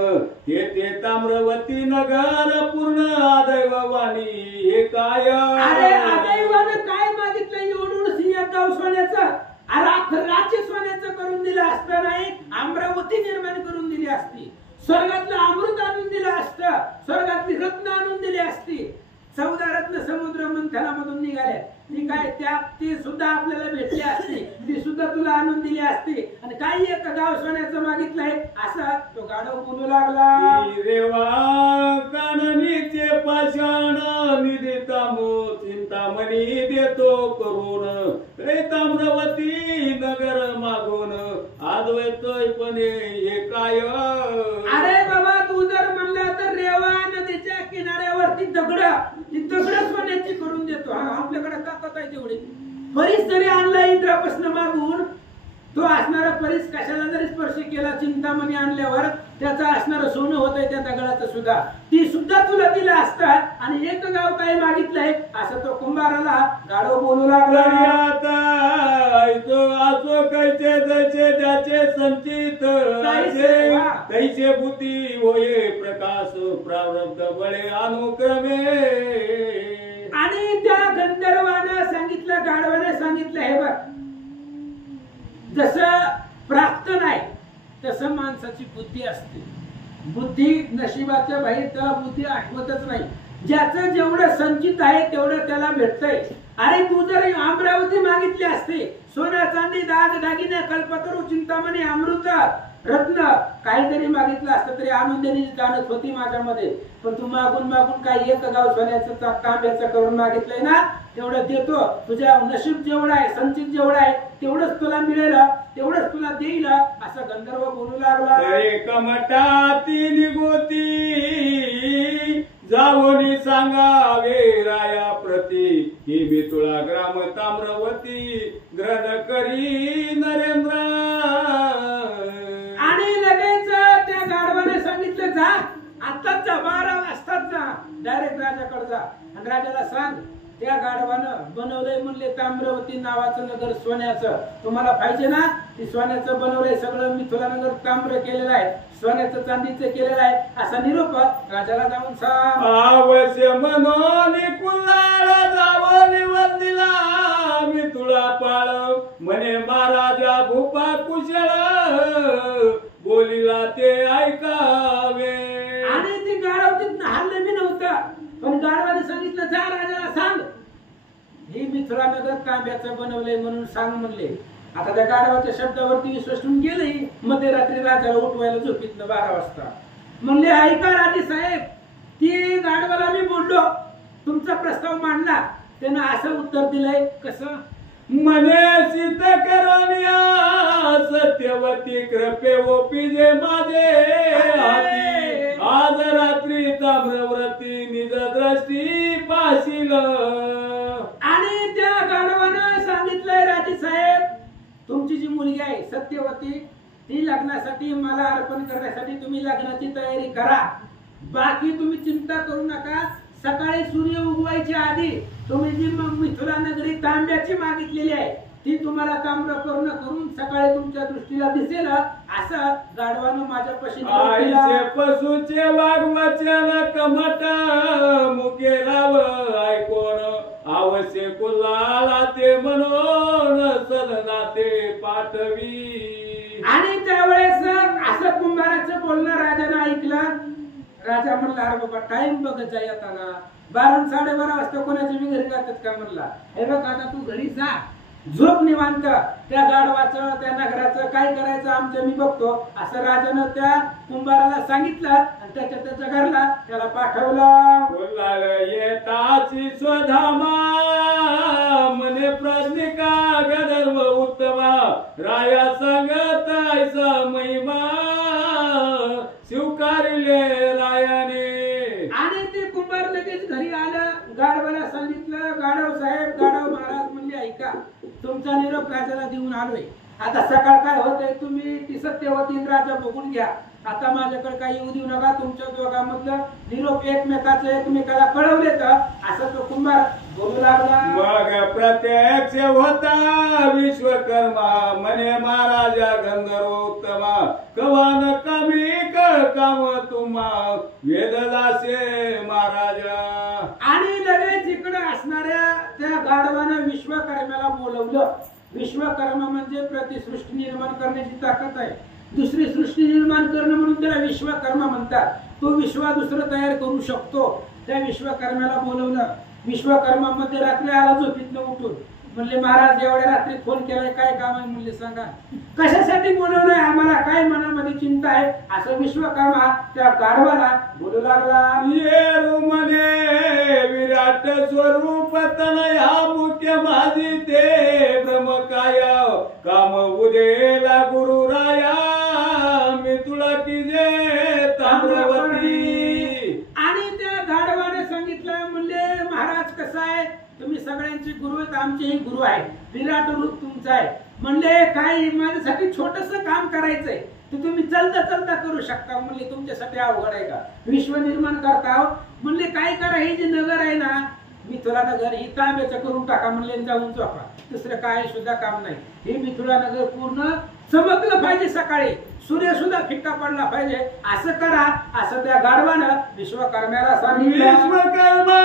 ते ताम्रवती नगर पूर्ण आदैव वाणी हे काय. अरे आदैवानं काय मागितलं एवढं एक गाव सोन्याचं. अरे अख्खं राज्य सोन्याचं करून दिलं असतं नाही, अमरावती निर्माण करून दिली असती. स्वर्गातलं अमृत आणून दिलं असतं, स्वर्गातली रत्न आणून दिली असती. 14 रत्न समुद्र मंथनामधून निघाले ती काय ते सुद्धा आपल्याला भेटली असती, ती सुद्धा तुला आणून दिली असती. आणि काही एक गाव सोन्याचं मागितलंय असं तो गाढव बोलू लागला. देवा काननीचे पाषाण निधी चिंतामणी देतो करून रे ताम्रवती नगर मागून आदवतोय पण हे काय. अरे बाबा तू जर म्हणला तर रेवा नदी ती दगड सोन्याची करून देतो. हा आपल्याकडे ताकद आहे तेवढी. परीस जरी आणला इंद्रापासून मागून, तो असणारा परीस कशाला जरी स्पर्श केला चिंतामणी आणल्यावर त्याचा असणारं सोनं होतंय त्या दगडाचं सुद्धा, ती सुद्धा तुला दिलं असतात. आणि एक गाव काय मागितलंय असं तो कुंभाराला गाढव बोलू लागला. असो कैचे जैसे त्याचे संचित तैसे बुती होये प्रकाश प्रारब्ध बळे अनुक्रमे. आणि त्या गंधर्वानं सांगितलं, गाढवाने सांगितलं, हे बघ जसं प्राप्त नाही तसं माणसाची बुद्धी असते. बुद्धी नशिबाच्या बाहेर त्याला बुद्धी आठवतच नाही. ज्याचं जेवढं संचित आहे तेवढं त्याला भेटतंय. अरे तू जर अमरावती मागितली असते, सोना चांदी दाग दागिने कल्पतरू चिंतामणी अमृत रत्न काहीतरी मागितलं असतं तरी आणून देण्याची जाणत होती माझ्यामध्ये. पण तू मागून मागून काही एक गाव सोन्याचं तांब्याचं करून मागितलंय ना, तेवढं देतो. तुझ्या नशीब जेवढं आहे, संचित जेवढं आहे तेवढंच तुला मिळेल, तेवढंच तुला देईल असं गंधर्व बोलू लागला. कमटा तीन गोती जावनी सांगावे राया प्रती, ही मी तुला ग्राम ताम्रवती ग्रहण करी नरेंद्र. आणि लगेच त्या गाढवाने सांगितलं, जा आत्ताच जा, 12 वाजताच जा, डायरेक्ट राजाकडे जा आणि राजाला सांग त्या गाढवानं बनवलंय म्हणले ताम्रवती नावाचं नगर सोन्याचं. तुम्हाला पाहिजे ना, ती सोन्याचं बनवलंय सगळं. मिथिलानगर ताम्र केलेलं आहे, सोन्याचं चांदीचं केलेलं आहे असा निरोप राजाला जाऊन सांग. आवश्य म्हणून कुल्हाळा जावं निवंदिला मी तुला पाळ म्हणे महाराजा भूपा कुशळ बोलीला ते ऐकावे. आणि ती गाढव तिथं हल्लं बी नव्हतं, पण गाढवाने सांगितलं, जा राजाला सांग हे मिथिलानगर तांब्याचं बनवलंय म्हणून सांग म्हणले. आता त्या गाढवाच्या शब्दावरती विश्वास ठेवून गेले. मध्यरात्री राजाला उठवायला झोपीतलं 12 वाजता. म्हणले, ऐका राजे साहेब, ती गाढवाला मी बोललो, तुमचा प्रस्ताव मांडला, त्यानं असं उत्तर दिलंय. कसं म्हणे सिद्ध करोनिया सत्यवती कृपे ओपिजे माझे हाती, आज रात्री ताम्रव्रती निज दृष्टी पाशील. आणि त्या गाढवानं सांगितलंय, राजे साहेब तुमची जी मुलगी आहे सत्यवती, ती लग्नासाठी मला अर्पण करण्यासाठी तुम्ही लग्नाची तयारी करा. बाकी तुम्ही चिंता करू नका. सकाळी सूर्य उगवायच्या आधी तुम्ही जी मिथिला नगरी तांब्याची मागितलेली आहे ती तुम्हाला ताम्रपर्ण करून सकाळी तुमच्या दृष्टीला दिसेल असं गाढवानं माझ्यापाशी आईचे पशुचे वागवचन कमट मुके राव ऐकोन आवश्य कुल्हाळा ते म्हणून सदना ते पाठवी. आणि त्यावेळेस असं कुंभाराचं बोलणं राजानं ऐकलं. राजा म्हणला, अरे बाबा टाइम बघत जा येताना, 12 12:30 वाजता कोणाच्या बी घरी जातात का म्हणला. हे बघ आता तू घरी जा, झोप निवांत, त्या गाढवाचं त्या नगराचं काय करायचं आमचं मी बघतो असं राजानं त्या कुंभाराला सांगितलं. आणि त्याच्या घरला त्याला पाठवलं. कुल्हाळ येताची स्वधामा म्हणे प्रज्ञिका गंधर्व उत्तमा राया सांगत ऐसा महिमा स्वीकारिले रायाने. आणि ते कुंभार लगेच घरी आलं. गाढवाला सांगितलं, गाढव साहेब, गाढव महाराज म्हणले, ऐका तुमचा निरोप राजाला देऊन आलोय. आता सकाळ काय होतंय तुम्ही ती सत्यवती राजा बघून घ्या. आता माझ्याकडे काही येऊ देऊ नका. तुमच्या दोघांमधलं निरोप एकमेकाला कळवले तर असं तो कुंभार बोलू लागला. मग प्रत्यक्ष होता विश्वकर्मा म्हणे महाराजा गंधर्व उत्तमा कवान कामी काम तुम्हा वेदलासे महाराजा. आणि लगेच इकडे असणाऱ्या त्या गाढवानं विश्वकर्म्याला बोलवलं. विश्वकर्मा म्हणजे प्रतिसृष्टी निर्माण करण्याची ताकद आहे. दुसरी सृष्टी निर्माण करणं म्हणून त्याला विश्वकर्मा म्हणतात. तो विश्व दुसरं तयार करू शकतो. त्या विश्वकर्म्याला बोलवलं. विश्वकर्मा मध्ये रात्री आला झोपीतनं उठून. म्हणले, महाराज एवढ्या रात्री फोन केलाय, काय काम आहे म्हणले, सांगा. कशासाठी बोलवलंय, आम्हाला काय मनामध्ये चिंता आहे असं विश्वकर्मा त्या गाढवाला बोलू लागला. ये म्हणे विराट स्वरूप तनया मुख्य माझी ते ब्रह्मकाय काम उदेला गुरु राया मी तुला की जे ताम्रवती. आणि त्या गाढवाने सांगितलं, म्हणले कसं आहे, तुम्ही सगळ्यांची गुरु आहेत, आमचेही गुरु आहे, विराट रूप तुमचं आहे. म्हणले काय माझ्यासाठी छोटस काम करायचंय, ते तुम्ही चलता चलता करू शकता. म्हणले तुमच्यासाठी अवघड आहे का, विश्व निर्माण करता. म्हणले काय करा, हे जे नगर आहे ना, मी तुला नगर ही तांब्याचं करून टाका. म्हणले जाऊन झोपा, दुसरं काय सुद्धा काम नाही. हे मी तुला नगर पूर्ण चमकलं पाहिजे, सकाळी सूर्य सुद्धा फिक्का पडला पाहिजे, असं करा. असं त्या गाढवानं विश्वकर्म्याला सांगितलं. विश्वकर्मा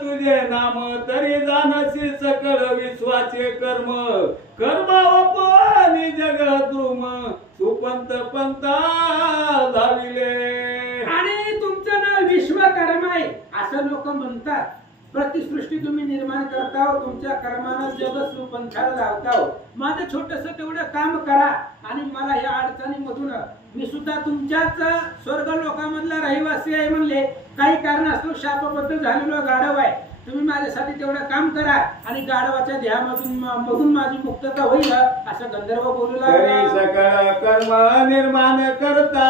तुझे नाम तरी जाणसी सकळ विश्वाचे कर्म, कर्मावपानी जगद्रुम सुपंत पंता धाविले. आणि तुमचं नाव विश्वकर्मा आहे असं लोक म्हणतात. प्रतिसृष्टी तुम्ही निर्माण करता, तुमच्या कर्मानं जग सुपंथाला लावता. माझं छोटस तेवढं काम करा आणि मला या अडचणीमधून, मी सुद्धा तुमच्याच स्वर्ग लोकांमधला रहिवासी आहे. म्हणले काही कारणास्तव शापबद्ध झालेलो गाढव आहे, तुम्ही माझ्यासाठी तेवढं काम करा आणि गाढवाच्या देहामधून माझी मुक्तता होईल, असं गंधर्व बोलू लागला. सकळ कर्म निर्माण करता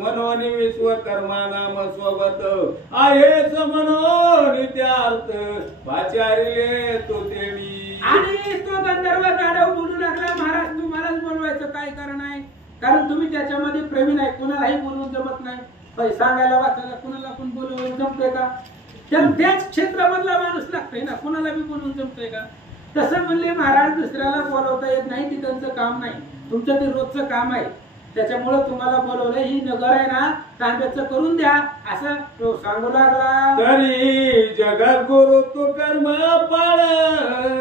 मनोन विश्वकर्मा नाम सोबत आहेस मनोन त्यार्थ पाचारिले तो देवी. आणि तो गंधर्व गाढव बोलू लागला, महाराज तुम्हालाच बोलवायचं काय कारण आहे, कारण तुम्ही त्याच्यामध्ये प्रवीण आहे, कुणालाही बोलवून जमत नाही. सांगायला वाचायला कुणाला पण बोलवून जमतंय का, त्याच क्षेत्रामधला माणूस लागतोय ना, कुणाला बी बोलवून जमतोय का. तसं म्हणले महाराज दुसऱ्याला बोलवता येत नाही, ते त्यांचं काम नाही, तुमचं ते रोजचं काम आहे, त्याच्यामुळे तुम्हाला बोलवलंय. ही नगर आहे ना तांब्याचं करून द्या, असं तो सांगू लागला. तरी जगत गुरु तू कर्म पाळ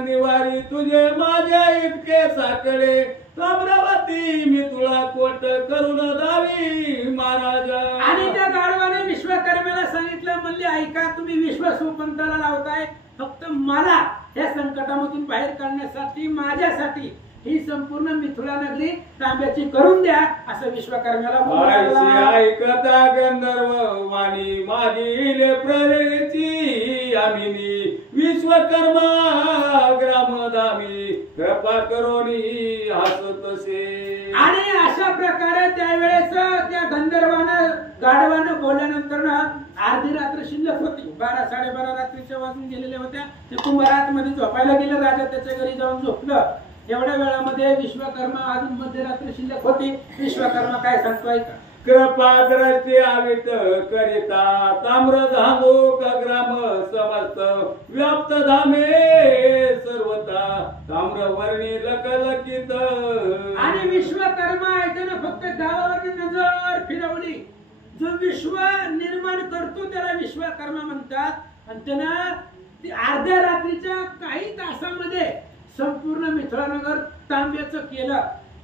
निवारी तुझे माझ्या इतके साकडे, अमरावती मी तुला कोट करून दावी महाराजा. आणि त्या गाढवाने विश्वकर्म्याला सांगितलं, म्हणले ऐका तुम्ही विश्व सुपंताला लावताय, फक्त मला या संकटामधून बाहेर काढण्यासाठी, माझ्यासाठी ही संपूर्ण मिथिला नगरी तांब्याची करून द्या, असं विश्वकर्म्याला बोलला. ऐकता गंधर्व वाणी मानिले प्रवेची आमिनी विश्वकर्मा ग्रामधामी कृपा करोनी हसतसे. आणि अशा प्रकारे त्यावेळेस त्या गंधर्वानं गाढवानं बोलल्यानंतर अर्धी रात्र शिल्लक होती, 12-12:30 रात्रीच्या वाजून गेलेल्या होत्या. ते कुंभारात मध्ये झोपायला गेलं, राजा त्याच्या घरी जाऊन झोपलं. एवढ्या वेळामध्ये विश्वकर्मा अजून मध्यरात्र शिल्लक होती. विश्वकर्मा काय सांगतोय का, कृपा द्रष्टी आवित करिता ताम्र धामोक ग्राम समस्त व्याप्त धामे सर्वता ताम्र वर्णी लकलकित. आणि विश्वकर्मा आहे त्यानं फक्त गावावर नजर फिरवली. जो विश्व निर्माण करतो त्याला विश्वकर्मा म्हणतात. आणि त्यानं अर्ध्या रात्रीच्या काही तासामध्ये संपूर्ण मिथिलानगर तांब्याचं केलं.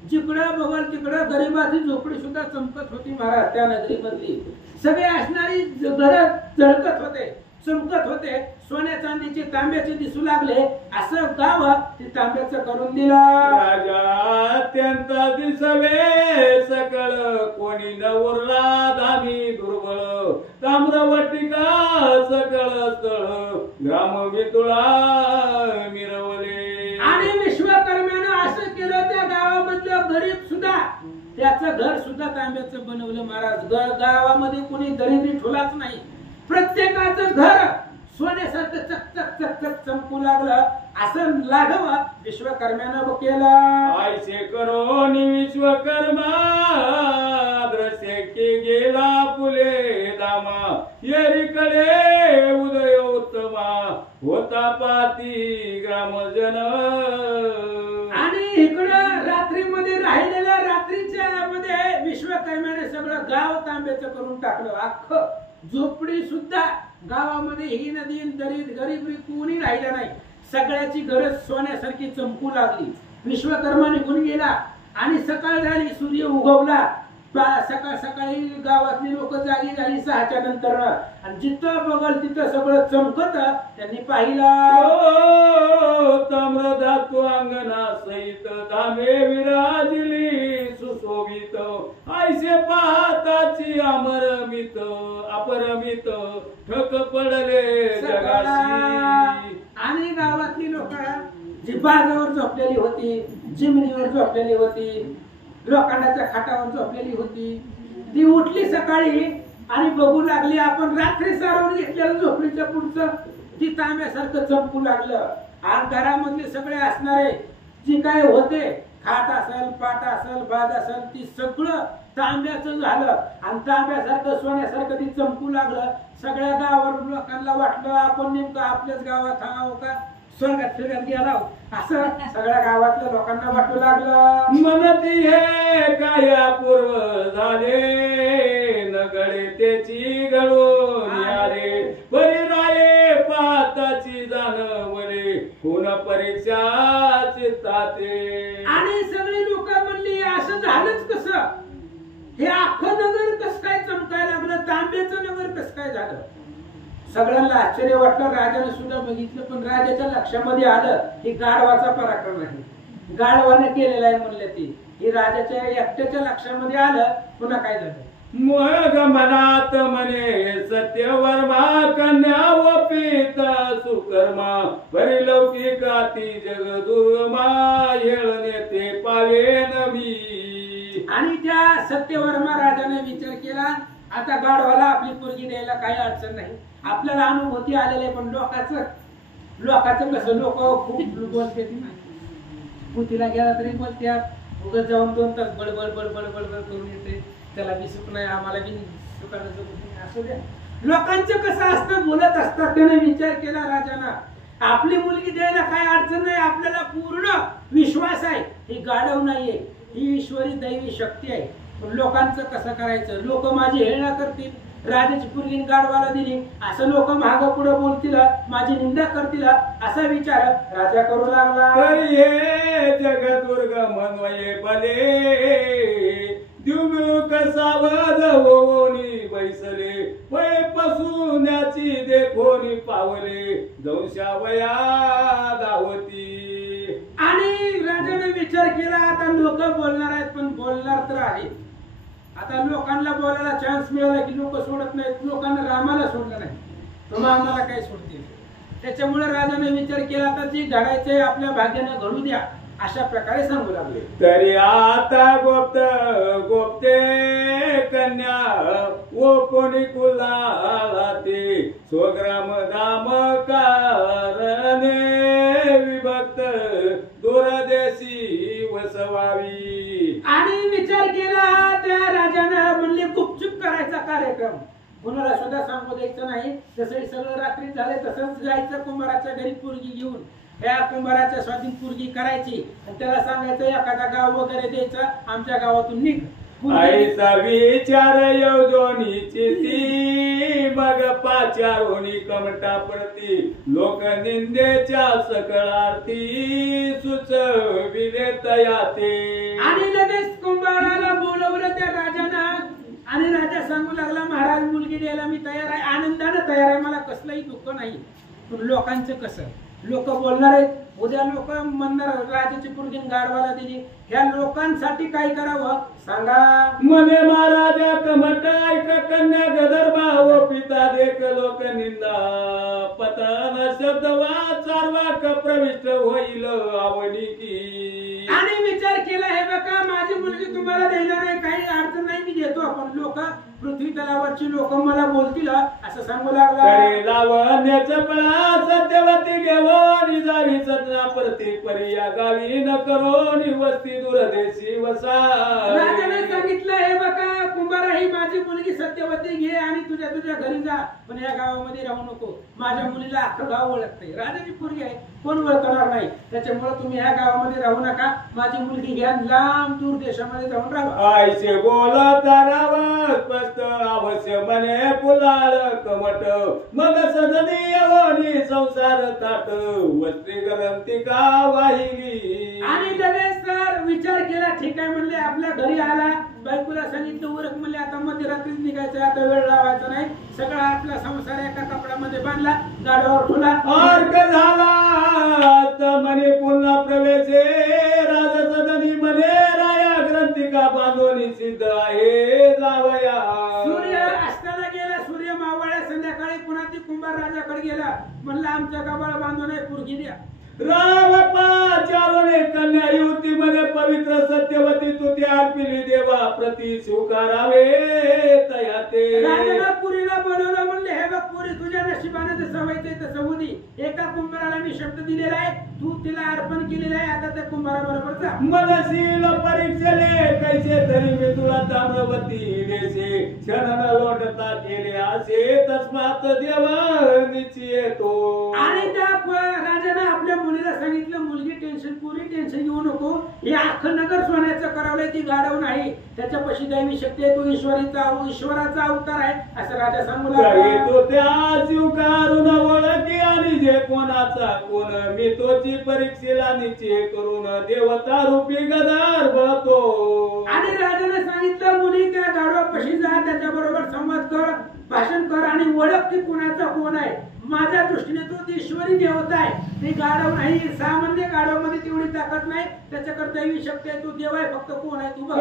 जिकडं बघल तिकडं गरिबाची झोपडी सुद्धा चमकत होती महाराज. त्या नगरीमधली सगळे असणारी घर झळकत होते, चमकत होते, सोन्या चांदीचे तांब्याचे दिसू लागले. असं गाव ते तांब्याचं करून दिलं. राजा अत्यंत दिसवे सकळ कोणी न उरला धामी दुर्बळ ताम्रवटिका सकळ स्थळ ग्राम वितुळा मिरवले. आणि विश्वकर्म्यानं असं केलं, त्या गावामधलं गरीब सुद्धा त्याचं घर सुद्धा तांब्याचं बनवलं महाराज. गावामध्ये कोणी दरिद्री ठोलाच नाही, प्रत्येकाचं घर सोन्यासारखं चकचक चकचक चमकू लागलं. असं लाघव विश्वकर्म्यानं केलं. ऐसे करोन विश्वकर्मा दृश्य की गेला फुले दामा येरीकडे उदयोत्तमा होता पाती ग्रामजन. आणि इकडं रात्रीमध्ये राहिलेल्या रात्रीच्या मध्ये विश्वकर्म्याने सगळं गाव तांब्याचं करून टाकलं. अख्खं झोपडी सुद्धा गावामध्ये ही नदी दरीद गरीबी कोणी राहिलं नाही. सगळ्याची गरज सोन्यासारखी चमकू लागली. विश्वकर्मा निघून गेला आणि सकाळ झाली, सूर्य उगवला. सकाळ सकाळी गावातली लोक जागी झाली 6च्या नंतर. आणि जिथं बघल तिथं सगळं चमकत त्यांनी पाहिलं. ताम्र धातू अंगणा सहित धामे विराजली सुशोभित ऐसे पाहताची अमरमित अपरमित ठक पडले जगाशी. आणि गावातली लोक जिबाजावर झोपलेली होती, जिमनीवर झोपलेली होती, लोखंडाच्या खाटावर झोपलेली होती. ती उठली सकाळी आणि बघू लागली, आपण रात्री सारवून घेतलेलं झोपडीच्या पुढचं ती तांब्यासारखं चमकू लागलं आणि घरामधले सगळे असणारे जी काय होते खाट असेल पाट असेल बाज असेल ती सगळं तांब्याचं झालं आणि तांब्यासारखं सोन्यासारखं ती चमकू लागलं. सगळ्या गावावर लोकांना वाटलं आपण नेमकं आपल्याच गावात आहो का स्वर्गात फिरत गेला असं सगळ्या गावातल्या लोकांना वाटू लागलं. मनती हे काय पूर्व झाले नगडे त्याची घडून आले बरी राये पाताची जाणवले कोण परीक्षा चित्ताते. आणि सगळी लोक म्हणली असं झालंच कसं हे अख्खं नगर कस काय चमकायला लागलं तांब्याचं नगर कस काय झालं. सगळ्यांना आश्चर्य वाटलं. राजाने सुद्धा बघितलं पण राजाच्या लक्षामध्ये आलं की गाढवाचा पराक्रम आहे गाढवाने केलेला आहे म्हणले ती ही राजाच्या एकट्याच्या लक्षामध्ये आलं. पुन्हा काय झालं मग मनात म्हणे सत्यवर्मा कन्या व पिता सुकर्मा बरी लौकिकाती जगदुर्मा येळने ते पावेन मी. आणि त्या सत्यवर्मा राजाने विचार केला आता गाढवाला आपली पोरगी द्यायला काही अडचण नाही. आपल्याला अनुभूती आलेले पण लोकांचं कसं लोक खूप बोलते पुतीला गेला तरी बोलत्यात उगाच जाऊन 2 तास बडबड बडबड बडबड करून येते त्याला बी सुख नाही आम्हाला बी सुखानं असू द्या. लोकांचं कसं असतं बोलत असतात. त्याने विचार केला राजाना आपली मुलगी द्यायला काय अडचण नाही आपल्याला पूर्ण विश्वास आहे ही गाढव नाहीये ही ईश्वरी दैवी शक्ती आहे. पण लोकांचं कसं करायचं लोक माझी हेळणा करतील राजाची पोरगी गाढवाला दिली असं लोक माग पुढे बोलतील माझी निंदा करतील असा विचार राजा करू लागला. तरी हे जगदुर्ग मनवये बले द्युमुख सावध होनी बैसले वय पसुण्याची देखोनी पावले दंशावया गावती. आणि राजाने विचार केला आता लोक बोलणार आहेत पण बोलणार तर आहे. आता लोकांना बोलायला चान्स मिळाला की लोक सोडत नाहीत. लोकांना रामाला सोडलं नाही तुम्हा आम्हाला काय सोडतील. त्याच्यामुळे राजाने विचार केला आता जे घडायचंय आपल्या भाग्याने घडू द्या अशा प्रकारे सांगू लागले. तरी आता गोप्त गोप्ते कन्या ओ कोणी कुलाला ते स्वग्राम धाम कारणे विभक्त दूरदेशी वसवावी. आणि विचार केला त्या राजाने म्हणले गुपचूप करायचा कार्यक्रम कुणाला सुद्धा सांगू द्यायचं नाही. जसं सगळं रात्री झाले तसंच जायचं कुंभाराच्या घरी पोरगी घेऊन या कुंभाराच्या स्वाधीन पोरगी करायची आणि त्याला सांगायचं एखादा गाव वगैरे द्यायचं आमच्या गावातून निघ. आईचा विचार योजनीची ती मग पाचारोनी कमटा प्रती लोक निंदेच्या सकळार्थी सुचविले तयाते. आणि लगेच कुंभाराला बोलवलं त्या राजानं आणि राजा सांगू लागला महाराज मुलगी द्यायला मी तयार आहे आनंदाने तयार आहे मला कसलंही दुःख नाही. पण लोकांचं कसं लोक बोलणार आहेत उद्या लोक म्हणणार राजाची पोरगी गाढवाला दिली. ह्या लोकांसाठी काय करावं सांगा. मने महाराजा कमट ऐक कन्या गदर्भा व पिता देख लोक निंदा पतन शब्द वाचारवाक प्रविष्ट होईल आवडी की. आणि विचार केला हे बघा माझी मुलगी तुम्हाला द्यायला नाही काही अडचण नाही मी देतो. आपण लोक पृथ्वी तलावरची लोक मला बोलतील असं सांगू लागला. लावण्याचं पळा सत्यवती घेऊन जावी सतना प्रती पर्या गावी न करोनी वस्ती दूरदेशी वसा. राजाने सांगितलं हे बघा कुंभारा ही माझी मुलगी सत्यवती घे आणि तुझ्या घरी जा पण या गावामध्ये राहू नको. माझ्या मुलीला अख्खं गाव ओळखते राजाची पोरगी आहे कोण ओळखणार नाही. त्याच्यामुळे तुम्ही ह्या गावामध्ये राहू नका माझी मुलगी घ्या लांब दूर देशामध्ये जाऊन राहा. आईचे बोलत स्पष्ट अवश्य मने पुलाळ कमट मग सदनी यवनी संसार ताट वस्त्री ग्रंथिका वाहिली. आणि लगेच तर विचार केला ठीक आहे म्हणले आपल्या घरी आला बायकोला सांगितलं उरक म्हणले आता मध्यरात्रीच निघायचं आता वेळ लावायचा नाही. सगळा आपला संसार एका कपड्यामध्ये बांधला गाडीवर ठेवला. अर्क झाला मने पुन्हा प्रवेशे राजा सदनी मने राया ग्रंथिका बांधोनी सिद्ध आहे जावया. सूर्य अस्ताला गेला सूर्य मावळ्या संध्याकाळी पुन्हा ती कुंभार राजाकडे गेला म्हणलं आमच्या कपाळ बांधून पोरगी द्या. राम पाचारोने कन्या युवती मध्ये पवित्र सत्यवती तुती अर्पिली देवा प्रति स्वीकारावे तयाते. राजाला पुरीला बोलवलं म्हणले हे बघ पुरी तुझ्या नशिबाने जसं व्हायचंय तसं होऊ दे. एका कुंभाराला मी शब्द दिलेला आहे, तू तिला अर्पण केलेला आहे. आता त्या कुंभाराबरोबर जा. मनशील परीक्षेले कैसे तरी मी तुला ताम्रवती देशे क्षणन लोटता केले असे तस्मात देव निश्चयतो. आणि त्या राजाने आपल्या मुलीला सांगितलं, मुलगी टेन्शन पुरी टेन्शन घेऊ नको, हे अख्खं नगर सोन्याचं करावलंय, ती गाढव नाही, त्याच्यापाशी दैवी शक्ती आहे, तो ईश्वराचा अवतार आहे असं राजा सांगू लागला. तो त्या स्वीकारून ओळखी आणि जे कोणाचा कोण मी तोची परीक्षेला निश्चय करून देवता रूपी गदार बतो. आणि राजाने सांगितलं, मुली त्या गाढवापाशी जा, त्याच्याबरोबर संवाद कर, भाषण कर आणि ओळख की कुणाचा कोण आहे. माझ्या दृष्टीने तो ईश्वरी देवता आहे, ते गाढव नाही. सामान्य गाढव मध्ये तेवढी ताकद नाही, त्याच्याकडे दैवी शक्ती आहे, तो देव आहे. फक्त कोण आहे तू बघ.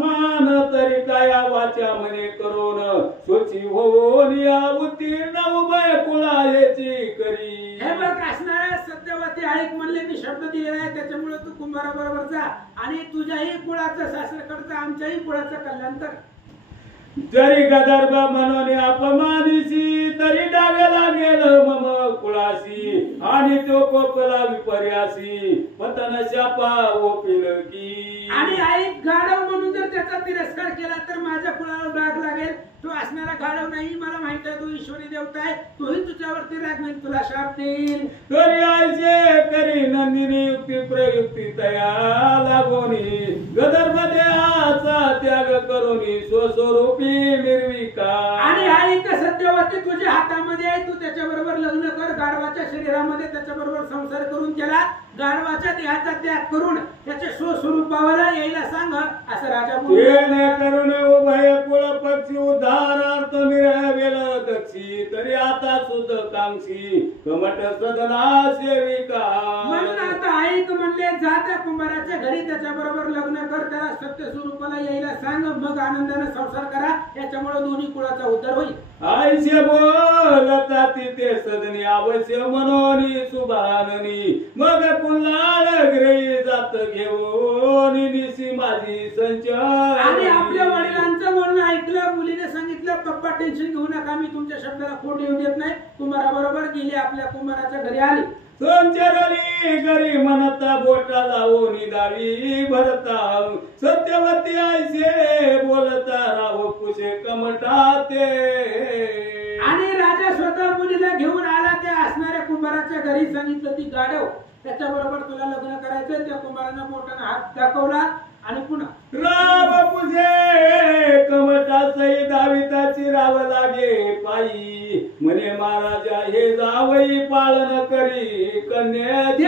मान तरी काय वाचा म्हणे करून सोची होऊन या उत्तीर्ण उभय कुळाची करी. हे बघ असणाऱ्या सत्यवती ऐक म्हणले, मी शब्द दिलेला आहे, त्याच्यामुळे तू कुंभाराबरोबर जा आणि तुझ्याही कुळाचं सासरकडचं आमच्याही कुळाचं कल्याण कर. जरी गदर्भ म्हणून अपमानिसी तरी डाग लागेल मम कुळासी आणि तो कोपला विपर्यासी पतन शापा ओपिल की. आणि ऐक, गाढव म्हणून जर त्याचा तिरस्कार केला तर माझ्या कुळाला डाग लागेल. तो असणारा गाढव नाही, मला माहित आहे, तो ईश्वरी देवता आहे, तोही तुझ्यावरती राग नाही, तुला शाप देईल. तरी आयसे करी नंदिनी युक्ती प्रयुक्ती तया लागोनी गदर्भ देहाचा त्याग करोनी स्वस्वरूपी निर्विका. आणि ऐक सत्यवती, तुझ्या हातामध्ये आहे, तू त्याच्याबरोबर लग्न कर, गाढवाच्या शरीरामध्ये त्याच्याबरोबर संसार करून त्याला गाढवाच्या देहाचा त्याग करून त्याच्या स्वस्वरूपावर यायला सांग असं राजा करून उभय कुळ पक्षी उद्धारार्थ मिळवेल दक्षी तरी आता सुद्ध कांक्षी कमट सदना सेविका. म्हणून आता ऐक म्हणले, जा त्या कुंभाराच्या घरी, त्याच्याबरोबर लग्न कर, त्याला सत्य स्वरूपाला यायला सांग, मग आनंदाने संसार करा, याच्यामुळे दोन्ही कुळाचा उद्धार होईल. आयशे बोलता तिथे सदनी अवश्य मनोनी सुभाननी मग पुन्हा ग्रही जात घेऊन निसी माझी संच. आणि आपल्या वडिलांचं बोलणं ऐकलं, मुलीने सांगितलं, पप्पा टेन्शन घेऊ नका, मी तुमच्या शब्दाला खोट येऊ देत नाही. कुंभाराबरोबर गेली, आपल्या कुंभाराच्या घरी आली. संचरणी गरी म्हणता बोटा लावून दावी भरता सत्यवती आयसे बोलता राव कुशे कमटाते. आणि राजा स्वतः मुलीला घेऊन आला, त्या असणाऱ्या कुंभाराच्या घरी. सांगितलं, ती गाढव, त्याच्याबरोबर तुला लग्न करायचं. त्या कुंभारानं मोठ्यानं हात दाखवला आणि पुन्हा राव कुशे कमटासही दाविताची राव लागे पायी म्हणे महाराजा हे जावई पालन करी कन्याचे.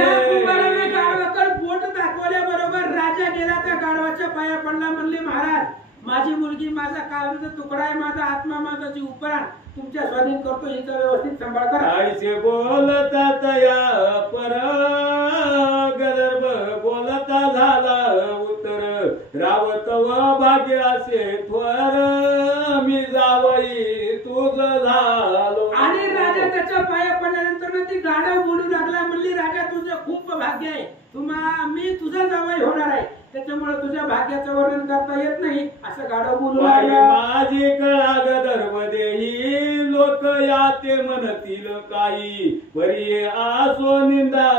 गाढवाकडे बोट दाखवल्याबरोबर राजा गेला, त्या गाढवाच्या पाया पडला, म्हणले, महाराज, माझी मुलगी माझा काळजाचा तुकडा आहे, माझा आत्मा, माझा जीव प्राण तुमच्या स्वाधीन करतो, हिचा व्यवस्थित सांभाळ करा. आईचे बोलतात या पर गदर्भ बोलता झाला उत्तर रावत व भाग्य असे थोर मी जावई तुझ झालो. आणि राजा त्याच्या पाया पडल्यानंतर ती गाढव बोलू लागला, म्हणली, राजा तुझं खूप भाग्य आहे, मी तुझा जावई होणार आहे, त्याच्यामुळे तुझ्या भाग्याचं वर्णन करता येत नाही असं गाढव बोलू लागला. माझी कळा गदर्भ देही लोक याते म्हणतील काही परी आसो निंदा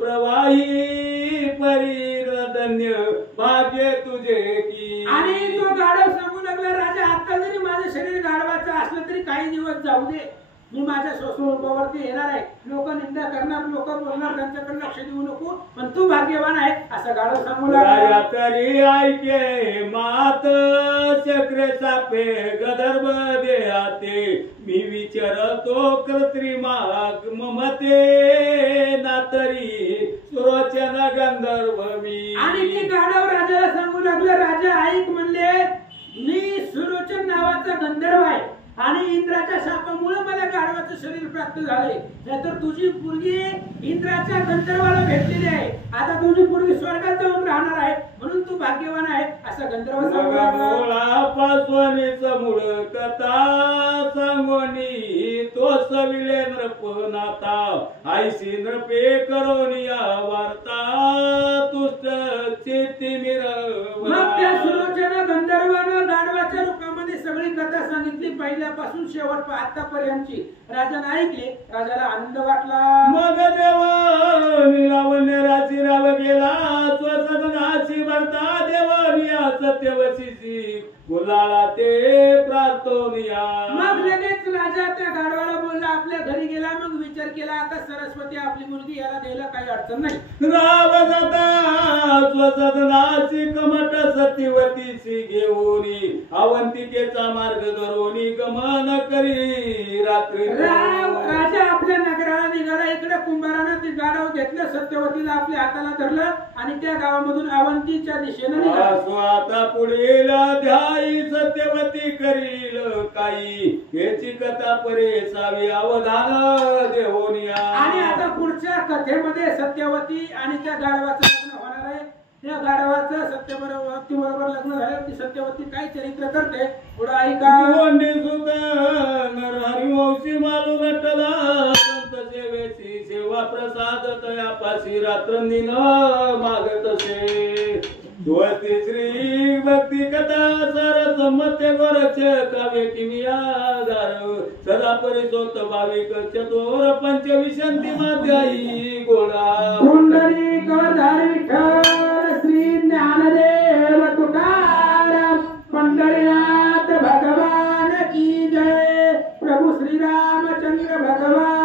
प्रवाही परी धन्य भाग्य तुझे की. आणि तो गाढव सांगू लागला, राजा, आता जरी माझं शरीर गाढवाचं असलं तरी काही दिवस जाऊ दे, मी माझ्या स्वस्वरूपावरती येणार आहे, लोक निंदा करणार, लोक बोलणार, त्यांच्याकडे लक्ष देऊ नको, पण तू भाग्यवान आहे असं गाढव सांगू लागला. तरी ऐके मात चक्र सापे गदर्भ देहाते मी विचारतो कृत्रिमाग ममते नातरी सुरोचन गंधर्व मी. आणि ती गाढव राजाला सांगू लागलं, राजा ऐक म्हणले, मी सुरोचन नावाचा गंधर्व आहे आणि इंद्राच्या शापामुळे मला गाढवाचं शरीर प्राप्त झाले, नाहीतर तुझी पोरगी इंद्राच्या गंधर्वाला भेटलेली आहे, आता तुझी पोरगी स्वर्गात जाऊन राहणार आहे, म्हणून तू भाग्यवान आहे असं गंधर्व सांगला. पासवणीच मूळ कथा सांगोनी तो सविले नृपनाथा आईशी नृपे करोनिया वार्ता तुष्ट चित्ती मिरव. मग त्या सुलोचना गंधर्वानं गाढवाच्या रूपामध्ये मध्ये सगळी कथा सांगितली पहिल्यापासून शेवट आतापर्यंतची. राजाने ऐकले, राजाला आनंद वाटला. मग देव लावण्य राशी राव गेला स्वसदनाची भरता देव सत्यवशीची गुलाला ते प्रार्थोनिया. मग लगेच राजा त्या गाढवाला बोलला, आपल्या घरी गेला. मग विचार केला, आता सरस्वती आपली मुलगी, याला द्यायला काही अडचण नाही. राव जाता स्वसदनाची कमट सत्यवतीची घेऊनी अवंतिकेचा मार्ग धरोनी गमन करी रात्री. राजा आपल्या नगराला निघाला. इकडे कुंभारानं ते गाढव घेतलं, सत्यवतीला आपल्या हाताला धरलं आणि त्या गावामधून अवंतीच्या दिशेने निघाला. आता पुढील ध्यायी सत्यवती करील काही याची कथा परेसावी अवधान देवोनिया. आणि आता पुढच्या कथेमध्ये सत्यवती आणि त्या गाढवाचं लग्न होणार आहे. त्या गाढवाचं सत्यवती बरोबर लग्न झालं. ती सत्यवती काय चरित्र करते पुढे ऐका. हरिवंशी मालू नटला संत सेवेची सेवा प्रसाद तयापाशी रात्रंदिन मागतसे. श्री भक्ती कथा सार सम्मत्य गोरक्ष काव्य किमियागार सदा परिसोत भाविक चतुर पंचविशंती माध्यायी गोळा. पुंडलिक वरदारी विठ्ठल श्री ज्ञानदेव तुकाराम पंढरीनाथ भगवान की जय. प्रभु श्री रामचंद्र भगवान